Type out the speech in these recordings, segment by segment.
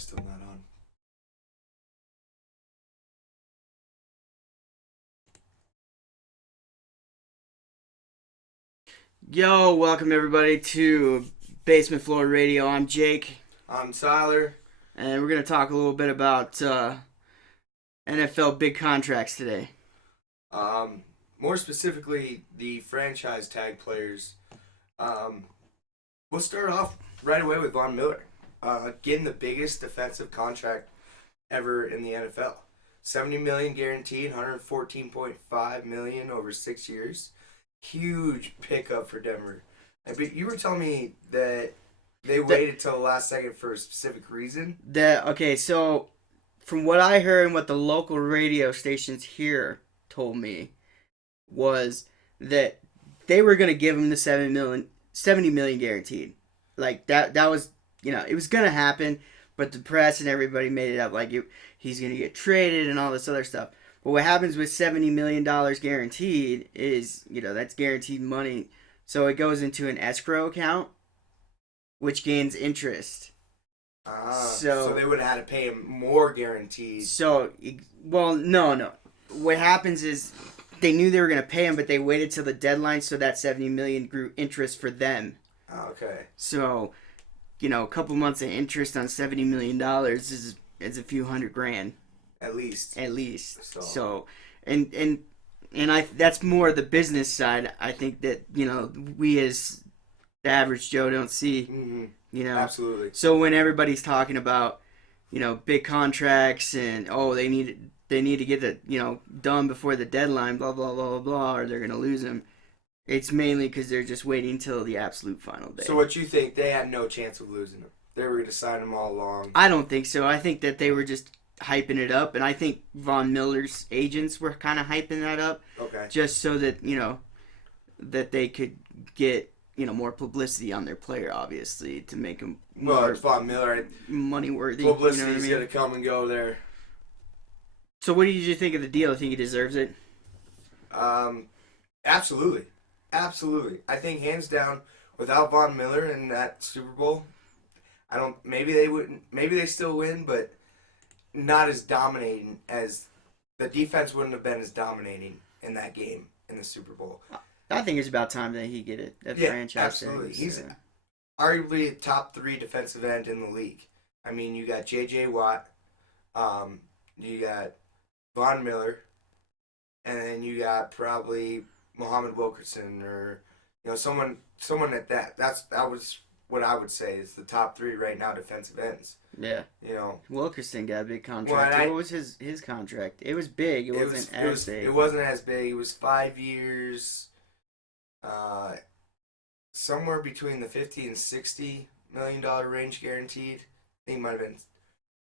Still not on. Yo, welcome everybody to Basement Floor Radio. I'm Jake, I'm Tyler. and we're gonna talk a little bit about NFL big contracts today. Um, More specifically, the franchise tag players. Um, we'll start off right away with Von Miller, getting the biggest defensive contract ever in the NFL. $70 million guaranteed, $114.5 million over 6 years. Huge pickup for Denver. But you were telling me that they waited till the last second for a specific reason. So from what I heard and what the local radio stations here told me was that they were gonna give him the 70 million guaranteed. Like that was it was gonna happen, but the press and everybody made it up like he's gonna get traded and all this other stuff. But what happens with $70 million guaranteed is, that's guaranteed money. So it goes into an escrow account, which gains interest. So they would have had to pay him more guaranteed. No. What happens is they knew they were going to pay him, but they waited till the deadline so that 70 million grew interest for them. Okay. So, a couple months of interest on $70 million is a few $100,000. At least. So and I that's more the business side. I think that we as the average Joe don't see. Mm-hmm. Absolutely. So when everybody's talking about big contracts and they need to get it done before the deadline, blah blah blah blah blah, or they're gonna lose them. It's mainly because they're just waiting till the absolute final day. So what you think? They had no chance of losing him. They were going to sign him all along. I don't think so. I think that they were just hyping it up, and I think Von Miller's agents were kind of hyping that up, okay, just so that that they could get more publicity on their player, obviously, to make him it's Von Miller, money worthy. Publicity's going to come and go there. So, what did you think of the deal? Think he deserves it? Absolutely. I think hands down, without Von Miller in that Super Bowl, maybe they wouldn't. Maybe they still win, but not as dominating as the defense wouldn't have been as dominating in that game in the Super Bowl. I think it's about time that he get it. Franchise. Absolutely. He's arguably a top 3 defensive end in the league. I mean, you got J.J. Watt, you got Von Miller, and then you got probably Muhammad Wilkerson or someone at that. That was what I would say is the top 3 right now defensive ends. Yeah. Wilkerson got a big contract. What was his contract? It was big. It wasn't as big. It wasn't as big. It was 5 years, somewhere between the $50 and $60 million range guaranteed. I think it might have been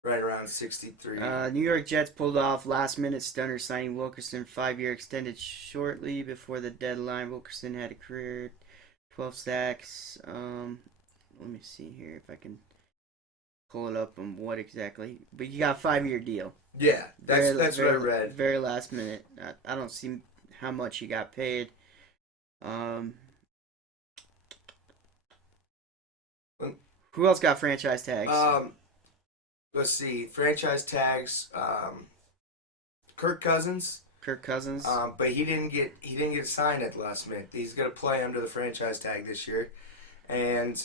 right around 63. New York Jets pulled off last-minute stunner signing Wilkerson, 5-year extended shortly before the deadline. Wilkerson had a career 12 sacks. Let me see here if I can pull it up on what exactly. But you got a 5-year deal. Yeah, that's what I read. Very last minute. I don't see how much he got paid. Who else got franchise tags? Let's see. Franchise tags. Kirk Cousins. But he didn't get signed at the last minute. He's gonna play under the franchise tag this year. And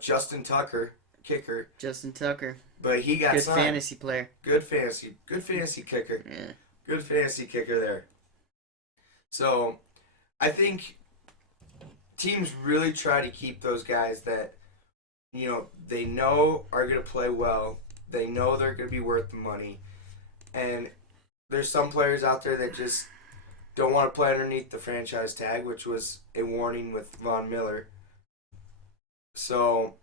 Justin Tucker, kicker. Justin Tucker. But he got signed. Good fantasy player. Good fantasy kicker. Yeah. Good fantasy kicker there. So, I think teams really try to keep those guys that they know are going to play well. They know they're going to be worth the money. And there's some players out there that just don't want to play underneath the franchise tag, which was a warning with Von Miller. So,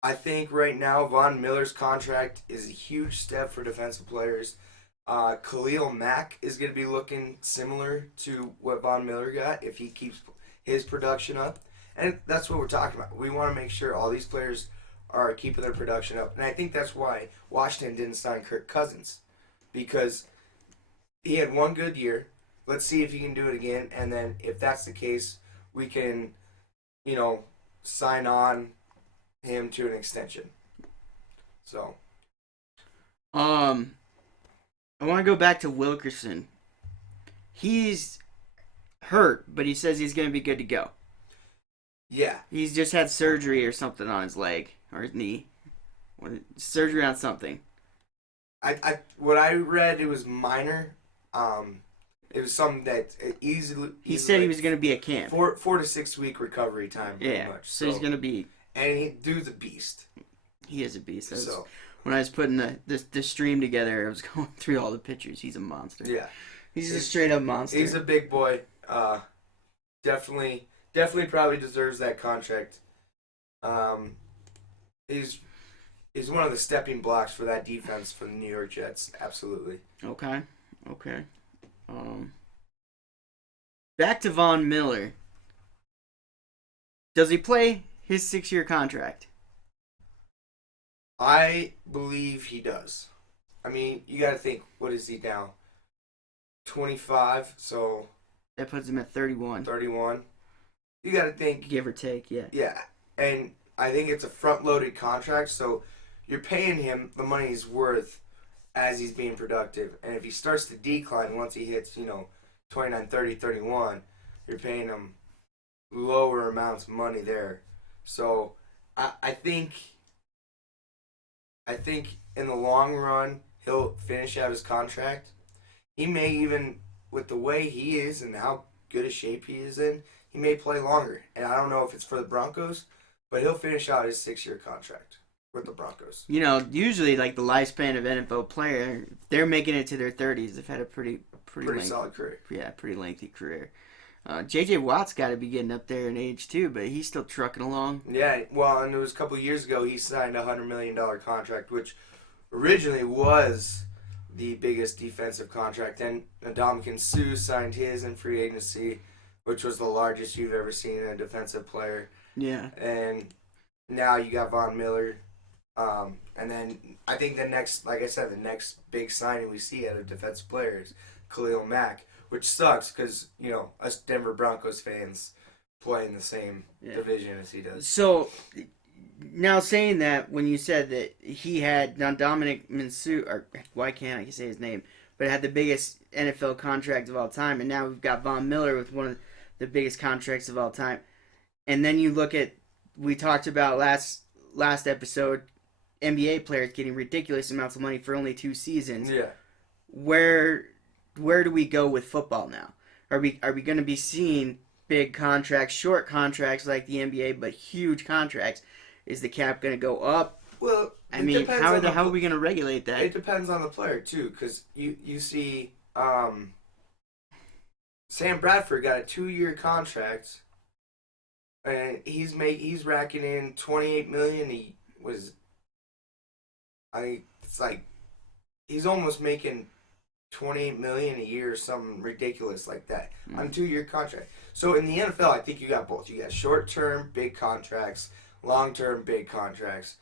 I think right now Von Miller's contract is a huge step for defensive players. Khalil Mack is going to be looking similar to what Von Miller got if he keeps his production up. And that's what we're talking about. We want to make sure all these players are keeping their production up. And I think that's why Washington didn't sign Kirk Cousins. Because he had one good year. Let's see if he can do it again. And then if that's the case, we can, sign on him to an extension. So I want to go back to Wilkerson. He's hurt, but he says he's going to be good to go. yeah, He's just had surgery or something on his leg or his knee. Surgery on something. I what I read, it was minor. It was something that He said he was going to be at camp. 4 to 6 week recovery time, pretty Yeah, much. so he's going to be. And dude's a beast. He is a beast. So When I was putting the stream together, I was going through all the pictures. He's a monster. yeah, He's a straight up monster. he's a big boy. Definitely probably deserves that contract. He's one of the stepping blocks for that defense for the New York Jets. Absolutely. Okay. Back to Von Miller. Does he play his 6-year contract? I believe he does. I mean, you got to think, what is he now? 25, so That puts him at 31. 31. You got to think, Give or take, yeah. yeah. And I think it's a front-loaded contract, so you're paying him the money he's worth as he's being productive. And if he starts to decline once he hits, 29, 30, 31, you're paying him lower amounts of money there. So I think in the long run, he'll finish out his contract. He may even, with the way he is and how good a shape he is in, he may play longer. And I don't know if it's for the Broncos, but he'll finish out his 6-year contract with the Broncos. Usually, like the lifespan of NFL player, they're making it to their 30s. They've had a pretty Solid career. Yeah, pretty lengthy career. J.J. Watt's got to be getting up there in age too, but he's still trucking along. Yeah, well, and it was a couple years ago he signed a $100 million contract, which originally was the biggest defensive contract. And Ndamukong Suh signed his in free agency, which was the largest you've ever seen in a defensive player. Yeah. And now you got Von Miller. And then I think the next big signing we see out of defensive players, Khalil Mack, which sucks because, us Denver Broncos fans play in the same division as he does. So, now saying that, when you said that he had Dominic Minsu, or why can't I say his name, but had the biggest NFL contract of all time, and now we've got Von Miller with one of the biggest contracts of all time. And then you look at, we talked about last episode, NBA players getting ridiculous amounts of money for only 2 seasons. Yeah. Where do we go with football now? Are we going to be seeing big contracts, short contracts like the NBA, but huge contracts? Is the cap going to go up? Well, I mean, how are we going to regulate that? It depends on the player too, because you see, Sam Bradford got a 2-year contract, and he's racking in $28 million. It's like he's almost making $28 million a year or something ridiculous like that on a 2-year contract. So in the NFL, I think you got both. You got short-term big contracts, long-term big contracts.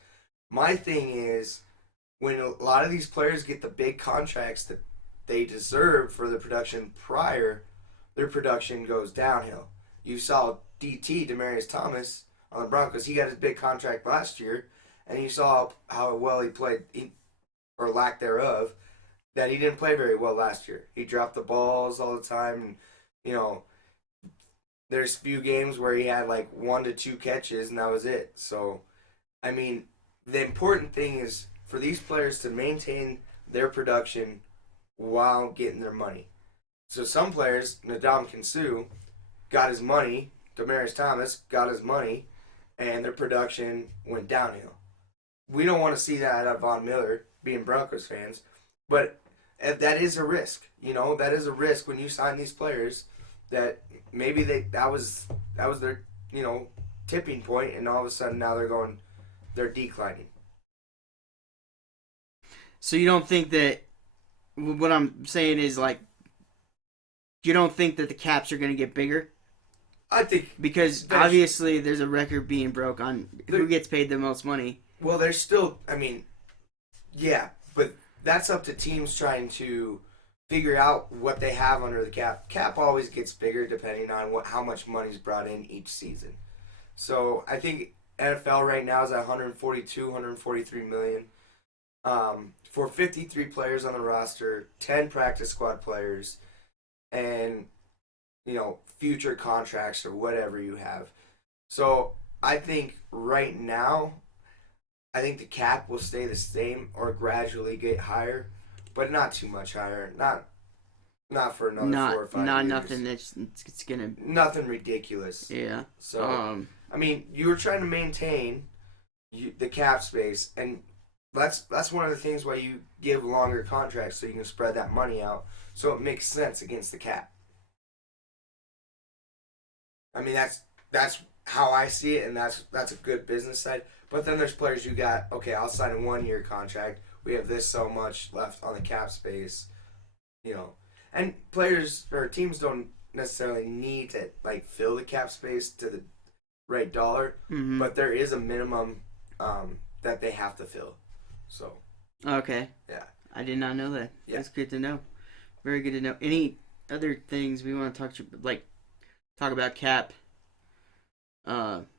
My thing is, when a lot of these players get the big contracts that they deserve for the production prior, their production goes downhill. You saw DT, Demaryius Thomas, on the Broncos. He got his big contract last year, and you saw how well he played, or lack thereof, that he didn't play very well last year. He dropped the balls all the time, and, there's few games where he had like 1 to 2 catches, and that was it. So, I mean, the important thing is for these players to maintain their production while getting their money. So some players, Ndamukong Suh, got his money, Demaryius Thomas got his money, and their production went downhill. We don't want to see that out of Von Miller, being Broncos fans, but that is a risk. That is a risk when you sign these players, that maybe that was their tipping point, and all of a sudden now they're declining. So you don't think that, what I'm saying is, like, you don't think that the caps are going to get bigger? I think because obviously there's a record being broke on who gets paid the most money. Well, there's still, yeah, but that's up to teams trying to figure out what they have under the cap. Cap always gets bigger depending on how much money's brought in each season. So I think NFL right now is at 142, 143 million. for 53 players on the roster, 10 practice squad players, and future contracts or whatever you have. So I think right now, I think the cap will stay the same or gradually get higher, but not too much higher. Not for another 4 or 5 years. Nothing that's it's gonna. Nothing ridiculous. Yeah. So I mean, you were trying to maintain the cap space, and that's one of the things why you give longer contracts so you can spread that money out, so it makes sense against the cap. I mean, that's how I see it, and that's a good business side. But then there's players you got. Okay, I'll sign a 1 year contract. We have this so much left on the cap space, and players or teams don't necessarily need to fill the cap space to the right dollar, but there is a minimum that they have to fill. So okay, yeah, I did not know that. Yeah. That's good to know. Very good to know. Any other things we want to talk about cap?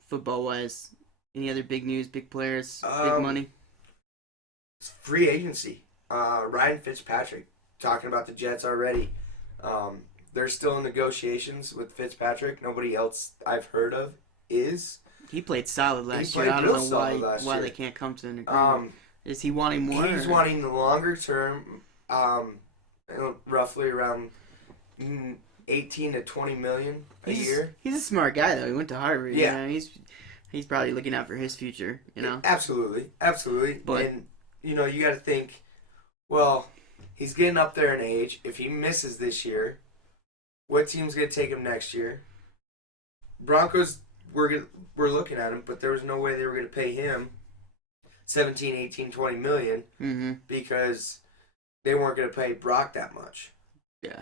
Football wise, any other big news, big players, big money? Free agency. Ryan Fitzpatrick, talking about the Jets already. They're still in negotiations with Fitzpatrick. Nobody else I've heard of is. He played solid last He year. played I don't real know solid why last year. they can't come to an agreement. Is he wanting more? He's wanting the longer term, roughly around 18 to 20 million a year. He's a smart guy though. He went to Harvard. Yeah. He's probably looking out for his future. Absolutely. But and you got to think, well, he's getting up there in age. If he misses this year, what team's going to take him next year? Broncos we're looking at him, but there was no way they were going to pay him 17, 18, 20 million because they weren't going to pay Brock that much. Yeah.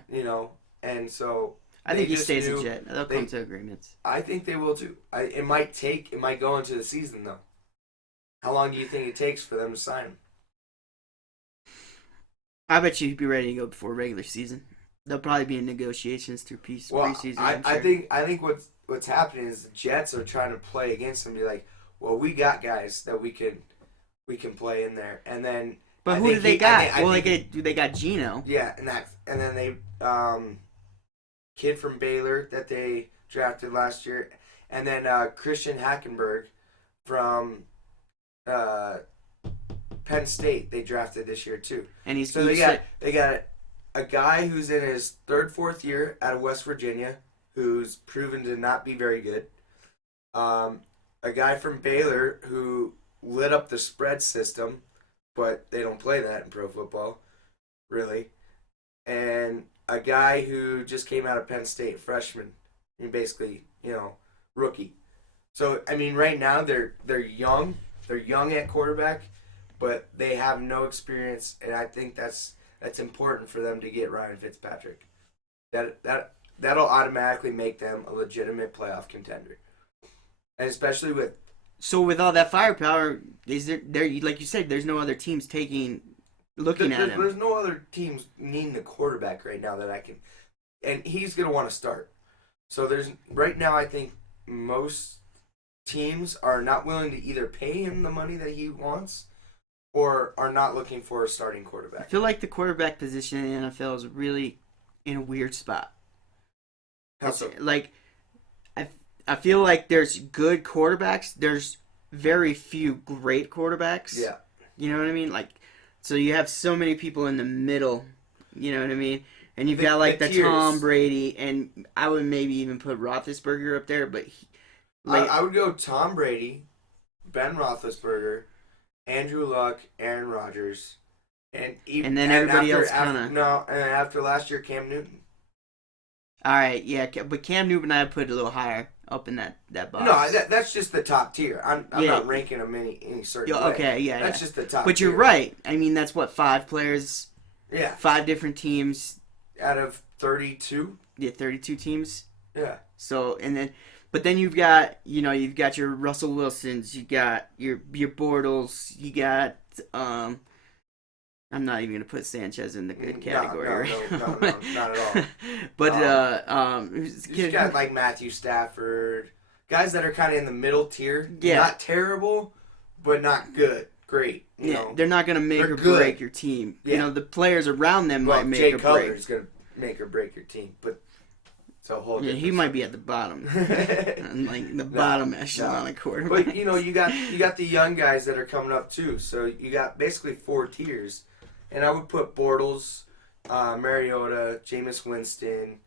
And so I think he stays a Jet. They'll come to agreements. I think they will too. It might go into the season though. How long do you think it takes for them to sign him? I bet you'd be ready to go before regular season. They'll probably be in negotiations through preseason. I think what's happening is the Jets are trying to play against them. Be like, well, we got guys that we can play in there, and then. But who do they got? They got Geno. Yeah, and then they kid from Baylor that they drafted last year, and then Christian Hackenberg from Penn State they drafted this year too. And they got a guy who's in his fourth year out of West Virginia who's proven to not be very good. A guy from Baylor who lit up the spread system, but they don't play that in pro football, really. And a guy who just came out of Penn State, freshman, and basically, rookie. So I mean, right now they're young. They're young at quarterback, but they have no experience, and I think that's important for them to get Ryan Fitzpatrick. That'll automatically make them a legitimate playoff contender, and especially with. So with all that firepower, is there like you said, there's no other teams looking at him. There's no other teams needing a quarterback right now that I can, and he's gonna want to start. So there's right now I think most teams are not willing to either pay him the money that he wants, or are not looking for a starting quarterback. I feel like the quarterback position in the NFL is really in a weird spot. How so? Like, I feel like there's good quarterbacks. There's very few great quarterbacks. Yeah. You know what I mean? Like, so you have so many people in the middle. You know what I mean? And you've got like the Tom Brady, and I would maybe even put Roethlisberger up there. But I would go Tom Brady, Ben Roethlisberger, Andrew Luck, Aaron Rodgers, and then everybody else kind of. No, and after last year, Cam Newton. All right, yeah, but Cam Newton I would put a little higher up in that box. No, that's just the top tier. I'm not ranking them any certain way. Okay, yeah, that's just the top. But tier. You're right. I mean, that's what 5 players. Yeah. 5 different teams. Out of 32. Yeah, 32 teams. Yeah. So but then you've got your Russell Wilsons, you got your Bortles, you got I'm not even gonna put Sanchez in the good category. No, not at all. But you got like Matthew Stafford, guys that are kind of in the middle tier. Yeah. Not terrible, but not good. great. You know, they're not going to make they're or good. break your team. Yeah. You know, the players around them well, might make Jay or Cutler break. is going to make or break your team, but it's a whole Yeah, different he might be at the bottom, like the bottom echelon of quarterback. But you know, you got the young guys that are coming up too. So you got basically 4 tiers, and I would put Bortles, Mariota, Jameis Winston,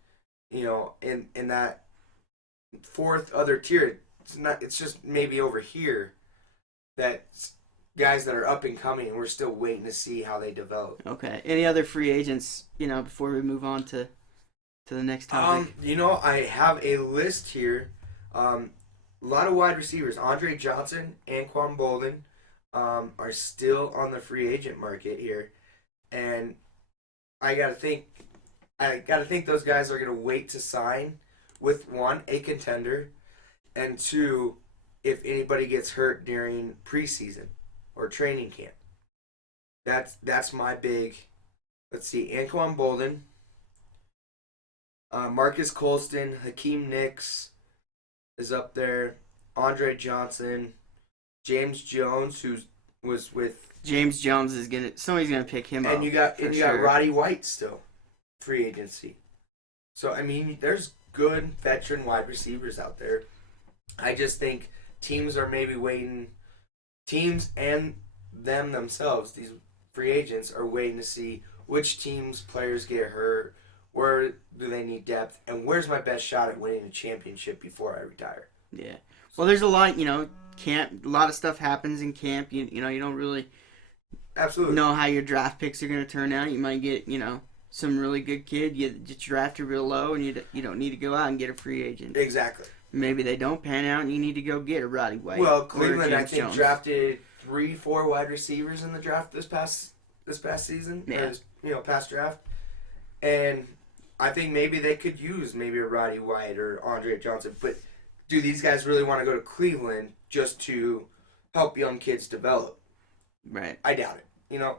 you know, in that 4th other tier. It's just maybe over here that guys that are up and coming, and we're still waiting to see how they develop. Okay. Any other free agents? You know, before we move on to the next topic. You know, I have a list here. A lot of wide receivers. Andre Johnson, Anquan Bolden, are still on the free agent market here, and I gotta think those guys are gonna wait to sign with, one, a contender, and two, if anybody gets hurt during preseason or training camp. That's my big. Let's see, Anquan Bolden, Marcus Colston, Hakeem Nicks is up there. Andre Johnson, James Jones, who was with, James Jones is somebody's gonna pick him up. and you got sure. Roddy White still, free agency. So I mean, there's good veteran wide receivers out there. I just think teams are maybe waiting. Teams and them themselves, these free agents, are waiting to see which teams' players get hurt, where do they need depth, and where's my best shot at winning a championship before I retire. Yeah. Well, there's a lot. You know, camp. A lot of stuff happens in camp. You know, you don't really Absolutely know how your draft picks are gonna turn out. You might get some really good kid. You just drafted real low, and you don't need to go out and get a free agent. Exactly. Maybe they don't pan out, and you need to go get a Roddy White. Well, or Cleveland, James I think, Jones. drafted 3-4 wide receivers in the draft this past season. Yeah. Or this, past draft, and I think maybe they could use maybe a Roddy White or Andre Johnson. But do these guys really want to go to Cleveland just to help young kids develop? Right. I doubt it. You know,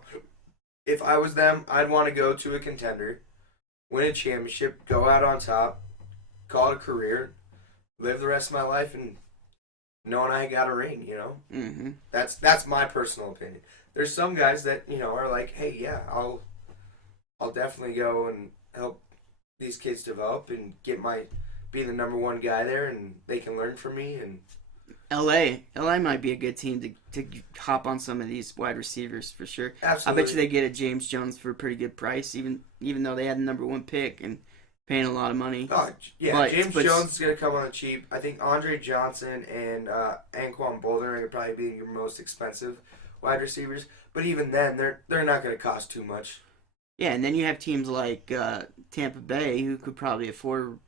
if I was them, I'd want to go to a contender, win a championship, go out on top, call it a career, live the rest of my life, and knowing I got a ring. You know, Mm-hmm. that's my personal opinion. There's some guys that are like, hey, yeah, I'll definitely go and help these kids develop and be the number one guy there, and they can learn from me. And LA might be a good team to hop on some of these wide receivers for sure. absolutely, I bet you they get a James Jones for a pretty good price, even though they had the number 1 pick and paying a lot of money. Oh, yeah, But James Jones is going to come on the cheap. I think Andre Johnson and Anquan Bolden are going to probably be your most expensive wide receivers. But even then, they're not going to cost too much. Yeah, and then you have teams like Tampa Bay who could probably afford,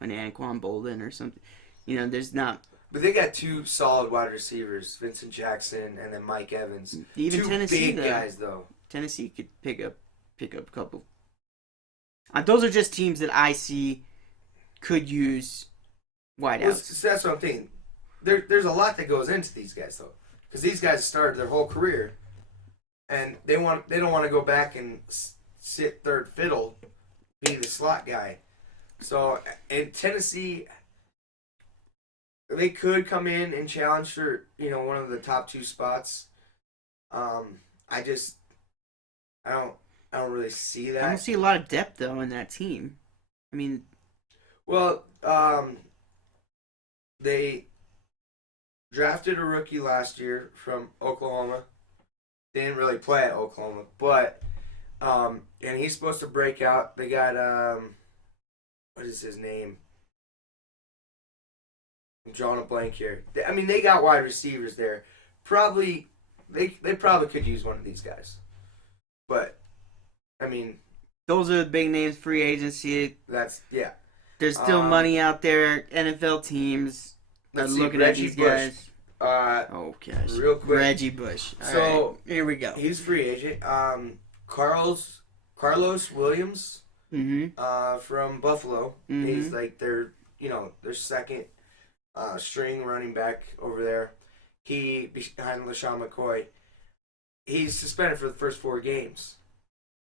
an Anquan Bolden or something. There's not. But they got 2 solid wide receivers, Vincent Jackson and then Mike Evans. Even 2 Tennessee, big guys, though. Tennessee could pick up a couple. Those are just teams that I see could use wideouts. Well, that's what I'm thinking. There's a lot that goes into these guys, though, because these guys started their whole career, and they don't want to go back and sit third fiddle, be the slot guy. So in Tennessee, they could come in and challenge for one of the top 2 spots. I don't really see that. I don't see a lot of depth though in that team. I mean, Well, they drafted a rookie last year from Oklahoma. They didn't really play at Oklahoma, but and he's supposed to break out. They got what is his name? I'm drawing a blank here. I mean, they got wide receivers there. Probably they probably could use one of these guys, but I mean, those are the big names, free agency. that's yeah. There's still money out there. NFL teams are Let's see, looking at Reggie these Bush. guys. Oh gosh. real quick, Reggie Bush. All So, right, here we go. he's free agent. Carlos Williams, from Buffalo. Mhm. He's like their second string running back over there. He behind LaShawn McCoy. He's suspended for the first 4 games.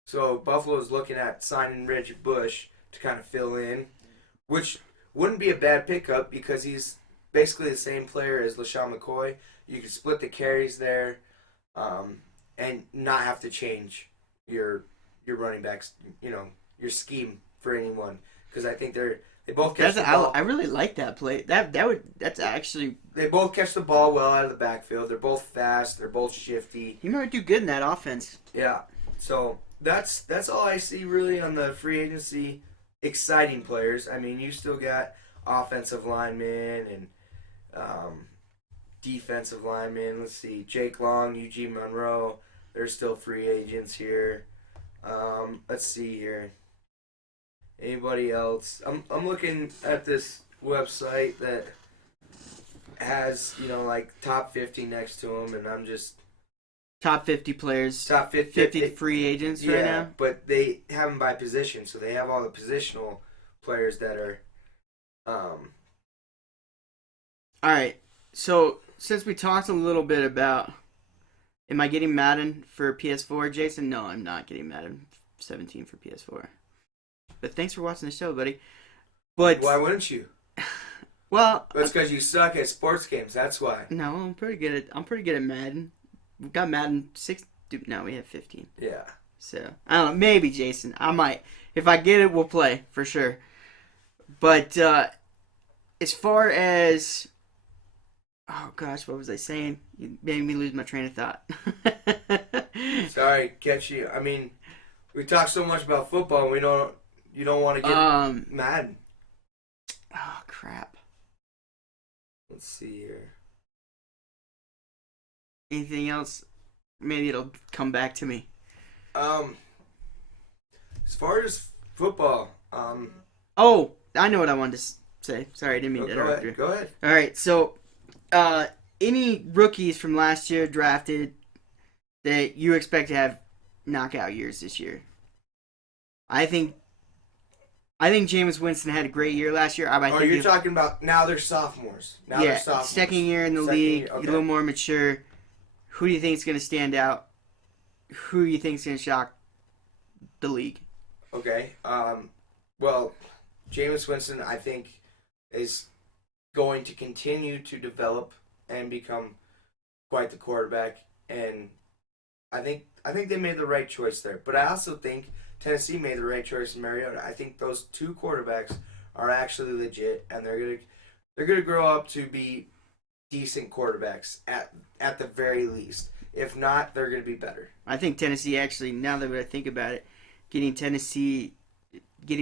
So Buffalo's looking at signing Reggie Bush to kind of fill in, which wouldn't be a bad pickup because he's basically the same player as LaShawn McCoy. You could split the carries there. and not have to change your running backs, your scheme for anyone, because I think they both catch the ball. I really like that play. That's actually They both catch the ball well out of the backfield. They're both fast. They're both shifty. he might do good in that offense. Yeah. So that's all I see really on the free agency. Exciting players. I mean, you still got offensive linemen and defensive linemen. Let's see, Jake Long, Eugene Monroe. They're still free agents here. Let's see here. Anybody else? I'm looking at this website that has like top 50 next to them, and I'm just Top 50 players. top 50 free agents right now. But they have them by position, so they have all the positional players that are. All right. So since we talked a little bit about, am I getting Madden for PS4, Jason? No, I'm not getting Madden 17 for PS4. But thanks for watching the show, buddy. But Why wouldn't you? well, That's because you suck at sports games. That's why. no, I'm pretty good at Madden. We've got Madden 6. Dude, no, we have 15. Yeah. So I don't know. Maybe Jason. I might. If I get it, we'll play for sure. But as far as, oh gosh, what was I saying? You made me lose my train of thought. Sorry, catch you. I mean, we talk so much about football, and you don't want to get mad. Oh crap. Let's see here. Anything else? Maybe it'll come back to me. As far as football, Oh, I know what I wanted to say. Sorry, I didn't mean to interrupt you. Go ahead. All right, so any rookies from last year drafted that you expect to have knockout years this year? I think Jameis Winston had a great year last year. You're talking about now they're sophomores. They're sophomores. Second year in the league, okay. a little more mature. Who do you think is going to stand out? Who do you think is going to shock the league? Okay. Well, Jameis Winston, I think, is going to continue to develop and become quite the quarterback, and I think they made the right choice there. But I also think Tennessee made the right choice in Mariota. I think those two quarterbacks are actually legit, and they're gonna grow up to be decent quarterbacks at the very least. If not, they're gonna be better. I think Tennessee actually, now that I think about it, getting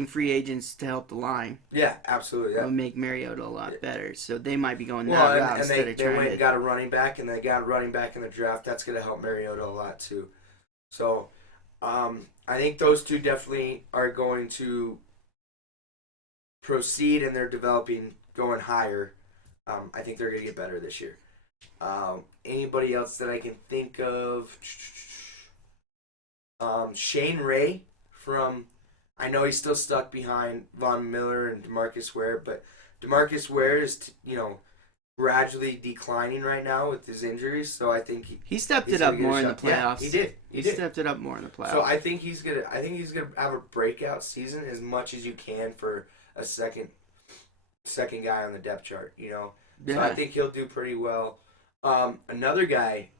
free agents to help the line. Yeah, absolutely. Yeah. Will make Mariota a lot better. So they might be going Well, that route and instead they of trying went to. and got a running back, and they got a running back in the draft. That's gonna help Mariota a lot too. So, I think those two definitely are going to proceed, and they're developing, going higher. I think they're going to get better this year. Anybody else that I can think of? Shane Ray from, I know he's still stuck behind Von Miller and DeMarcus Ware, but DeMarcus Ware is, gradually declining right now with his injuries, so I think he stepped it up more in the playoffs. Yeah, he did. Stepped it up more in the playoffs. So I think he's gonna have a breakout season as much as you can for a second guy on the depth chart. So I think he'll do pretty well. Another guy,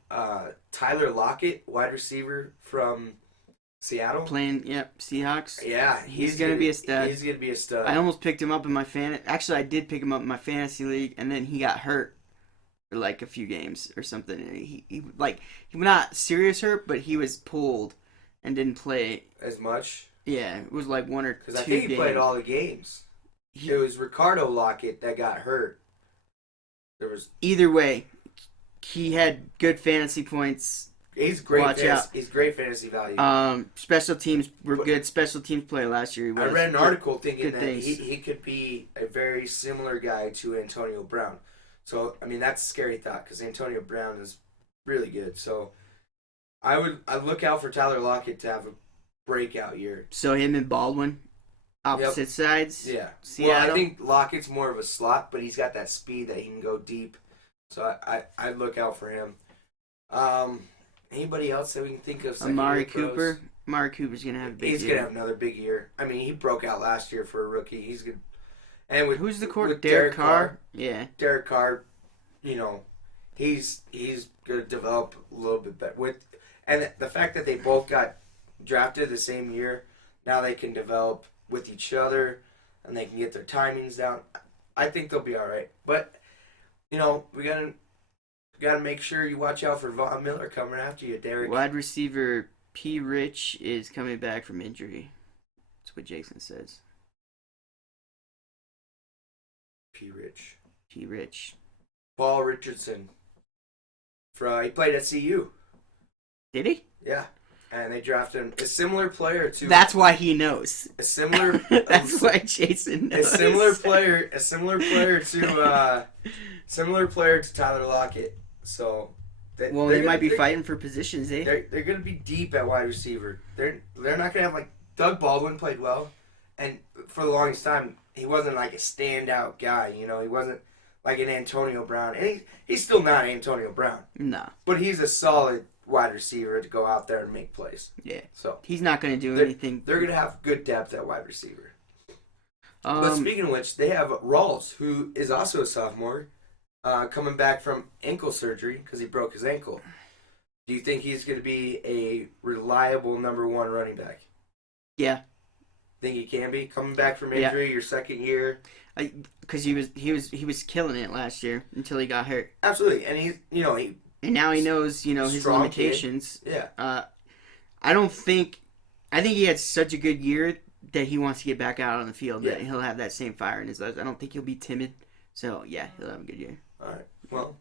Tyler Lockett, wide receiver from Seattle, playing Seahawks. Yeah, he's gonna be a stud. He's gonna be a stud. I almost picked him up in my Actually, I did pick him up in my fantasy league, and then he got hurt for like a few games or something. And he not serious hurt, but he was pulled and didn't play as much. Yeah, it was like one or two games. Because I think he played all the games. It was Ricardo Lockett that got hurt. Either way, he had good fantasy points. He's great. He's great fantasy value. Special teams were good. Special teams player last year. I read an article thinking that he could be a very similar guy to Antonio Brown. So I mean that's a scary thought because Antonio Brown is really good. So I'd look out for Tyler Lockett to have a breakout year. So him and Baldwin, opposite sides. Yeah. Seattle. Well, I think Lockett's more of a slot, but he's got that speed that he can go deep. So I'd look out for him. Anybody else that we can think of? Amari Cooper. Amari Cooper's gonna have a big year. He's gonna have another big year. I mean, he broke out last year for a rookie. He's good. And with who's the quarterback? Derek Carr. Yeah. Derek Carr. he's going to develop a little bit better. And the fact that they both got drafted the same year, now they can develop with each other and they can get their timings down. I think they'll be all right. But, we gotta make sure you watch out for Von Miller coming after you, Derek. Wide receiver P. Rich is coming back from injury. That's what Jason says. P. Rich. P. Rich. Paul Richardson. He played at CU. Did he? Yeah. And they drafted him. A similar player to... That's why he knows. A similar... That's why Jason knows. A similar player to... similar player to Tyler Lockett. So... They might be fighting for positions, eh? They're going to be deep at wide receiver. They're not going to have, Doug Baldwin played well. And for the longest time, he wasn't like a standout guy. He wasn't like an Antonio Brown. And he's still not Antonio Brown. No. But he's a solid wide receiver to go out there and make plays. Yeah. So he's not going to do anything. They're going to have good depth at wide receiver. But speaking of which, they have Rawls, who is also a sophomore, coming back from ankle surgery because he broke his ankle. Do you think he's going to be a reliable number one running back? Yeah. Think he can be coming back from injury your second year? Because he was killing it last year until he got hurt. Absolutely, and he and now he knows his limitations. Kid. Yeah. I think he had such a good year that he wants to get back out on the field. That he'll have that same fire in his eyes. I don't think he'll be timid. So yeah, he'll have a good year. All right. Well,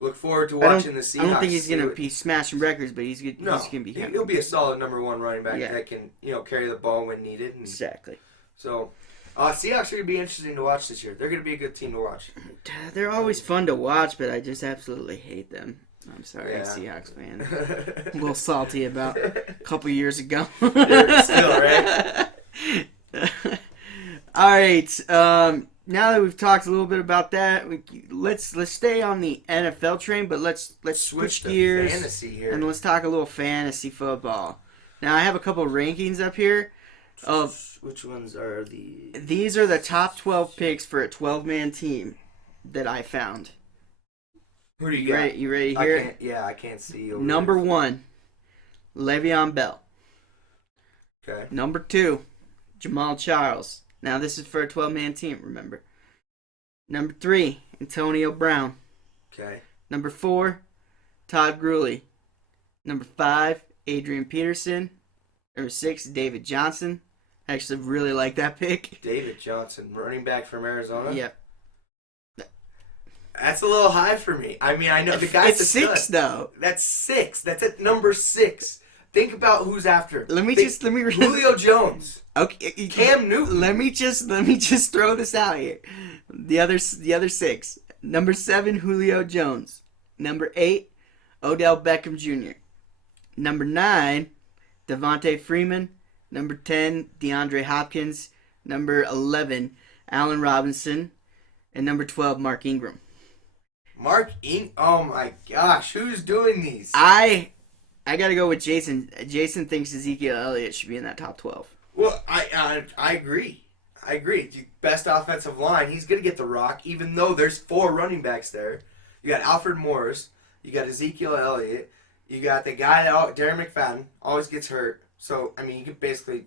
look forward to watching the Seahawks. I don't think he's gonna be smashing records, but he's good. No, he's gonna be. He'll be a solid number one running back that can carry the ball when needed. Exactly. So, Seahawks are gonna be interesting to watch this year. They're gonna be a good team to watch. They're always fun to watch, but I just absolutely hate them. I'm sorry, Seahawks fan. A little salty about a couple years ago. Still, right? All right. Now that we've talked a little bit about that, let's stay on the NFL train, but let's switch gears fantasy here. And let's talk a little fantasy football. Now I have a couple of rankings up here. Which ones are the? These are the top 12 picks for a 12-man team that I found. Who do you got? You ready to hear it? I can't see. Number 1, Le'Veon Bell. Okay. Number 2, Jamal Charles. Now, this is for a 12-man team, remember. Number 3, Antonio Brown. Okay. Number 4, Todd Gurley. Number 5, Adrian Peterson. Number 6, David Johnson. I actually really like that pick. David Johnson, running back from Arizona? Yep. That's a little high for me. I mean, I know the guy's It's 6, though. That's 6. That's at number 6. Think about who's after. Let me Julio Jones. Okay. Cam Newton. Let me just throw this out here. The other 6. Number 7, Julio Jones. Number 8, Odell Beckham Jr. Number 9, Devontae Freeman. Number 10, DeAndre Hopkins. Number 11, Allen Robinson. And number 12, Mark Ingram. Oh my gosh, who's doing these? I gotta go with Jason. Jason thinks Ezekiel Elliott should be in that top 12. Well, I agree. The best offensive line, he's gonna get the rock, even though there's 4 running backs there. You got Alfred Morris, you got Ezekiel Elliott, you got the guy that Darren McFadden always gets hurt. So I mean, you could basically,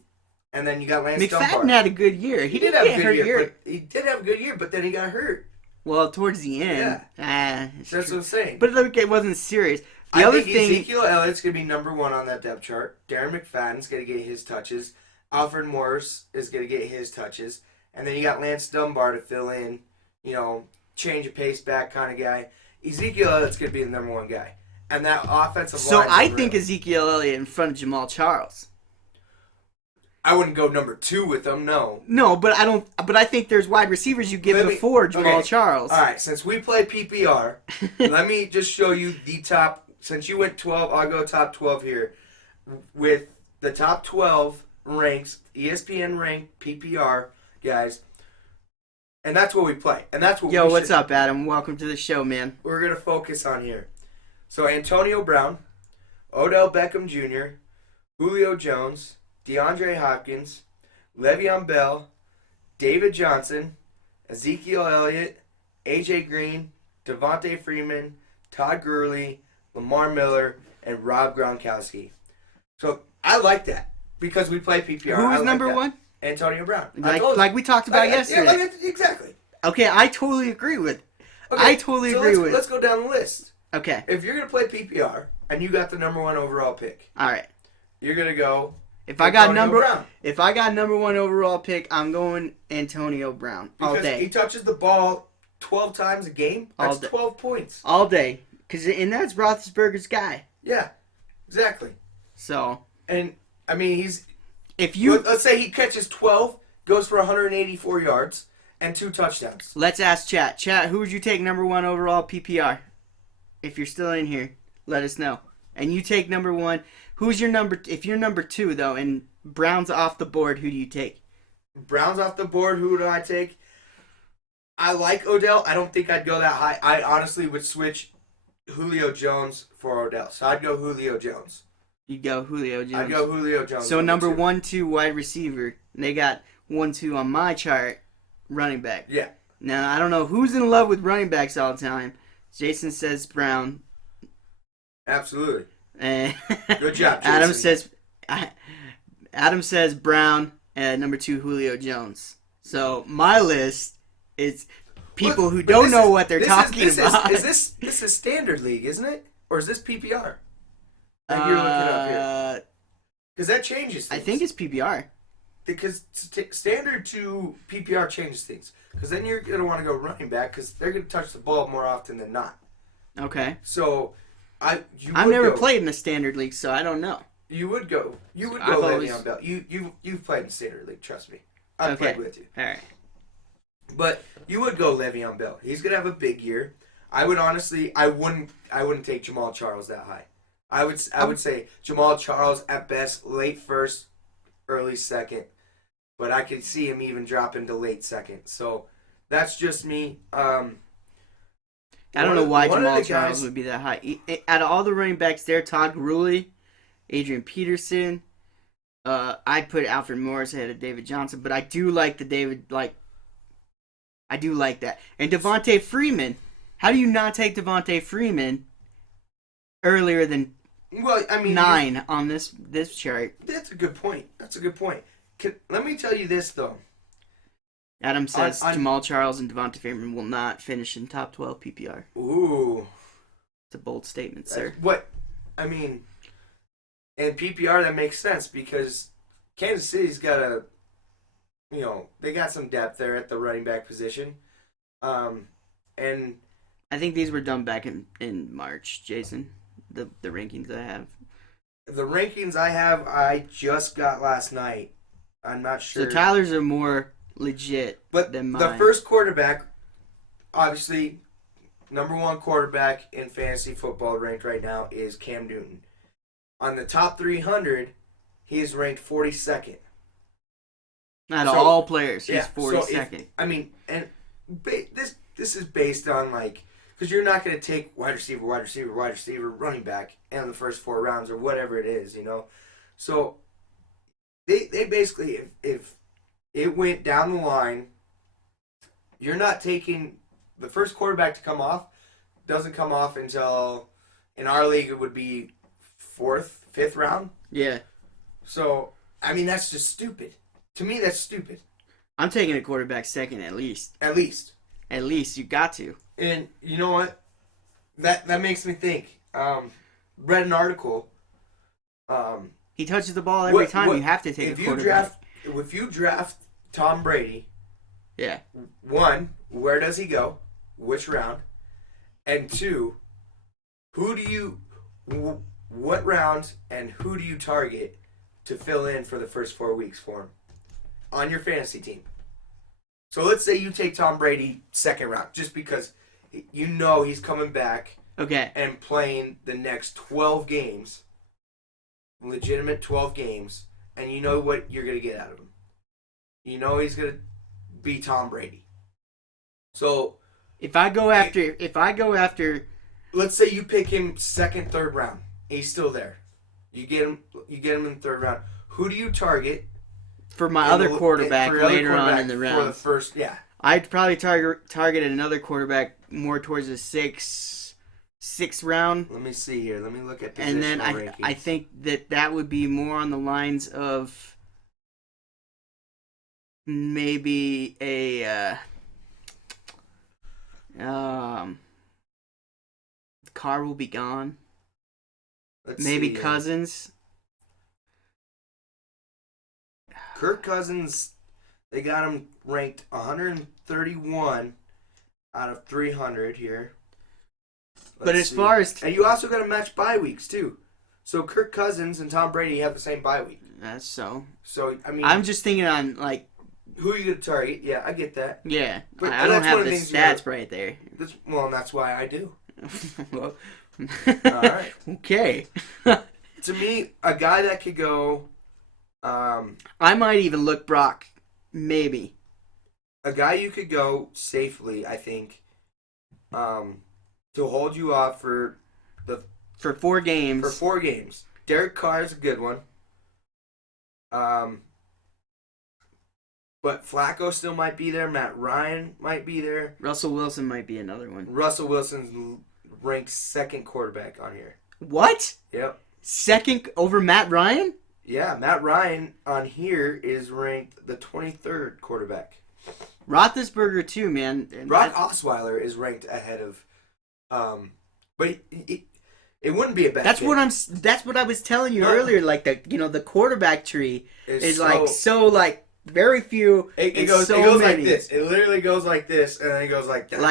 and then you got Lance McFadden Dunbar. had a good year. He did have get a hurt good year. But he did have a good year, but then he got hurt. Well, towards the end. That's what I'm saying. But look, it wasn't serious. I think Ezekiel Elliott's going to be number 1 on that depth chart. Darren McFadden's going to get his touches. Alfred Morris is going to get his touches. And then you got Lance Dunbar to fill in, change of pace back kind of guy. Ezekiel Elliott's going to be the number 1 guy. And that offensive line. So I think Ezekiel Elliott in front of Jamal Charles. I wouldn't go number 2 with them, no. No, but I don't. But I think there's wide receivers you give it before Jamal Charles. All right, since we play PPR, let me just show you the top. Since you went 12, I'll go top 12 here. With the top 12 ranks, ESPN ranked PPR guys, and that's what we play. And that's what. What's up, Adam? Welcome to the show, man. We're gonna focus on here. So Antonio Brown, Odell Beckham Jr., Julio Jones, DeAndre Hopkins, Le'Veon Bell, David Johnson, Ezekiel Elliott, AJ Green, Devontae Freeman, Todd Gurley, Lamar Miller, and Rob Gronkowski. So I like that because we play PPR. Who I was like number that. one? Antonio Brown. Like we talked about yesterday. Yeah, exactly. Okay, I totally agree with. Okay, I totally agree with. Let's go down the list. Okay. If you're gonna play PPR and you got the number one overall pick, All right. you're gonna go. If I got Brown. If I got number one overall pick, I'm going Antonio Brown all Because day. he touches the ball 12 times a game. That's 12 points. All day. And that's Roethlisberger's guy. Yeah, exactly. So. And, I mean, let's say he catches 12, goes for 184 yards, and 2 touchdowns. Let's ask Chat. Chat, who would you take number one overall PPR? If you're still in here, let us know. And you take number one. Who's your number? If you're number two, though, and Brown's off the board, who do you take? Brown's off the board. Who do I take? I like Odell. I don't think I'd go that high. I honestly would switch Julio Jones for Odell. So I'd go Julio Jones. You'd go Julio Jones. I'd go Julio Jones. So number 1, 2 wide receiver. And they got 1, 2 on my chart. Running back. Yeah. Now, I don't know who's in love with running backs all the time. Jason says Brown. Absolutely. And good job, Jason. Adam says Brown, and number 2 Julio Jones. So my list is people who don't know what they're talking about. This is standard league, isn't it? Or is this PPR? That you're looking up here. Because that changes things. I think it's PPR. Because standard to PPR changes things. Because then you're going to want to go running back because they're going to touch the ball more often than not. Okay. So I've never played in a standard league, so I don't know. You would go. You would go Le'Veon Bell. You've played in standard league. Trust me. I've played with you. All right. But you would go Le'Veon Bell. He's gonna have a big year. I would honestly. I wouldn't take Jamal Charles that high. I would say Jamal Charles at best late first, early second. But I could see him even dropping to late second. So that's just me. I don't know why Jamal Charles would be that high. Out of all the running backs there, Todd Gurley, Adrian Peterson, I'd put Alfred Morris ahead of David Johnson, but I do like I do like that. And Devontae Freeman, how do you not take Devontae Freeman earlier than 9 on this chart? That's a good point. Let me tell you this, though. Adam says Jamal Charles and Devontae Freeman will not finish in top 12 PPR. Ooh. It's a bold statement, sir. In PPR, that makes sense because Kansas City's got they got some depth there at the running back position. And I think these were done back in March, Jason, the rankings I have. The rankings I just got last night. I'm not sure. So Tyler's are more legit than mine. The first quarterback, obviously, number 1 quarterback in fantasy football ranked right now is Cam Newton. On the top 300, he is ranked 42nd. Out of all players, he's 42nd. This is based on because you're not going to take wide receiver, running back in the first 4 rounds or whatever it is, So they basically, if it went down the line, you're not taking the first quarterback to come off. Doesn't come off until in our league it would be 4th, 5th round. Yeah. So that's just stupid. To me, that's stupid. I'm taking a quarterback second at least. At least you got to. And you know what? That makes me think. Read an article. He touches the ball every time. You have to take a quarterback. If you draft Tom Brady, yeah. 1, where does he go? Which round? And 2, what round and who do you target to fill in for the first 4 weeks for him on your fantasy team? So let's say you take Tom Brady 2nd round, just because he's coming back and playing the next 12 games, legitimate 12 games, and you know what you're going to get out of him. You know he's going to be Tom Brady. So if I go after let's say you pick him 2nd, 3rd round. He's still there. You get him in the 3rd round. Who do you target for my other quarterback later on in the round? For the first, yeah. I'd probably target another quarterback more towards the 6th, 6th round. Let me see here. Let me look at positional And then rankings. I think that would be more on the lines of maybe a Carr will be gone. Let's Maybe see, Cousins. Kirk Cousins, they got him ranked 131 out of 300 here. But as far as and you also got to match bye weeks too. So Kirk Cousins and Tom Brady have the same bye week. that's so. So I mean, I'm just thinking on like. who are you gonna target? Yeah, I get that. Yeah, But I don't that's have one of the the things you stats right there. And that's why I do. Well, All right. Okay. To me, a guy that could go, I might even look Brock. Maybe. a guy you could go safely, I think, to hold you off for For 4 games. for 4 games. Derek Carr is a good one. But Flacco still might be there. Matt Ryan might be there. Russell Wilson might be another one. Russell Wilson's ranked 2nd quarterback on here. What? Yep. 2nd over Matt Ryan? Yeah, Matt Ryan on here is ranked the 23rd quarterback. Roethlisberger too, man. And Brock Osweiler is ranked ahead of, but it wouldn't be a bad. That's pick. That's what I was telling you earlier. Like the quarterback tree is so, like so like very few. It goes goes many. like this. It literally goes like this, and then it goes like that.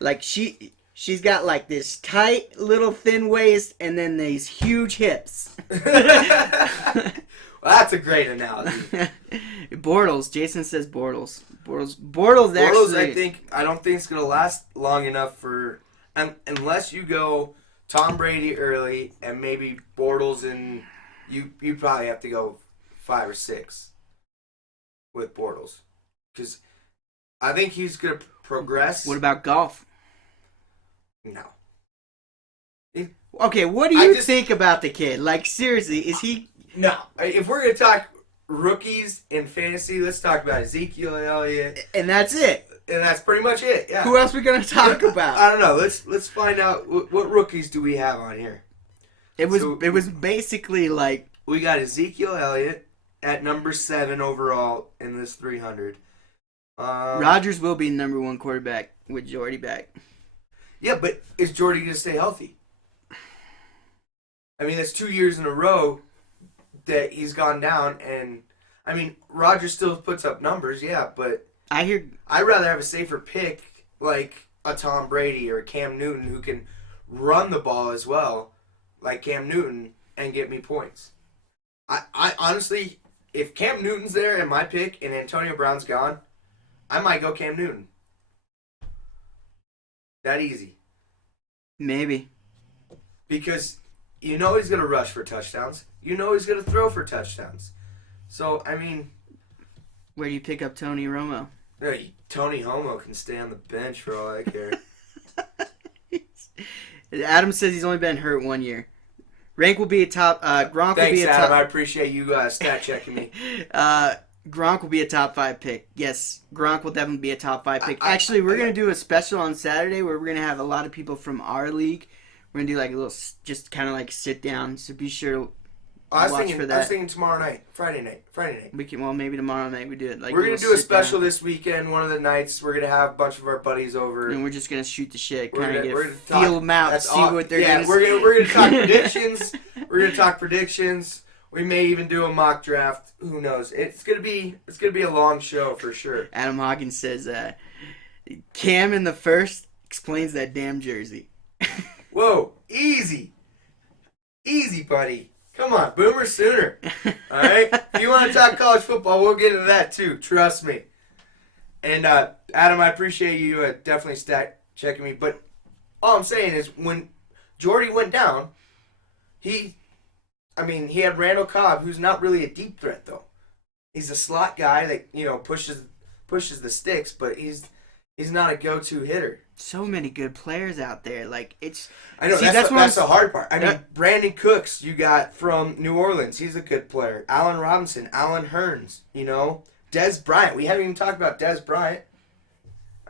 Like she's got like this tight little thin waist and then these huge hips. Well, that's a great analogy. Bortles. Jason says Bortles. Bortles actually. I don't think it's gonna last long enough for unless you go Tom Brady early and maybe Bortles, and you probably have to go 5 or 6 with Bortles because I think he's gonna progress. What about golf? No. Okay, what do you think about the kid? Like seriously, is he? No. If we're gonna talk rookies in fantasy, let's talk about Ezekiel Elliott, And that's it. and that's pretty much it. Yeah. Who else we gonna talk about? I don't know. Let's find out what rookies do we have on here. It was basically like We got Ezekiel Elliott at number 7 overall in this 300. Rodgers will be number 1 quarterback with Jordy back. Yeah, but is Jordy going to stay healthy? I mean, that's 2 years in a row that he's gone down, and I mean, Rodgers still puts up numbers, yeah, but I'd rather have a safer pick like a Tom Brady or a Cam Newton who can run the ball as well, like Cam Newton, and get me points. I honestly, if Cam Newton's there in my pick and Antonio Brown's gone, I might go Cam Newton. That easy. maybe. Because you know he's going to rush for touchdowns. You know he's going to throw for touchdowns. So, I mean... Where do you pick up Tony Romo? Tony Homo can stay on the bench for all I care. Adam says he's only been hurt 1 year. Rank will be a top. Gronk will be a top. Thanks, Adam. I appreciate you stat checking me. Gronk will be a top 5 pick. Yes, Gronk will definitely be a top 5 pick. Actually, we're going to do a special on Saturday where we're going to have a lot of people from our league. We're going to do like a little, just kind of like sit down. So be sure to watch for that. I was thinking tomorrow night, Friday night. We can, well, maybe tomorrow night we do it. Like we're going to do a special this weekend, one of the nights. We're going to have a bunch of our buddies over. And we're just going to shoot the shit, We're kind of gonna feel them out, see what they're going to we're going to talk predictions. We're going to talk predictions. We may even do a mock draft. Who knows? It's gonna be a long show for sure. Adam Hawkins says, Cam in the first explains that damn jersey. Whoa, easy, buddy. Come on, Boomer Sooner. All right. If you want to talk college football, we'll get into that too. Trust me. And Adam, I appreciate you definitely stat checking me. But all I'm saying is, when Jordy went down, he had Randall Cobb, who's not really a deep threat though. He's a slot guy that pushes the sticks, but he's not a go-to hitter. So many good players out there. Like it's. I know that's the hard part. I mean, Brandon Cooks, you got from New Orleans. He's a good player. Allen Robinson, Allen Hurns. Des Bryant. We haven't even talked about Des Bryant.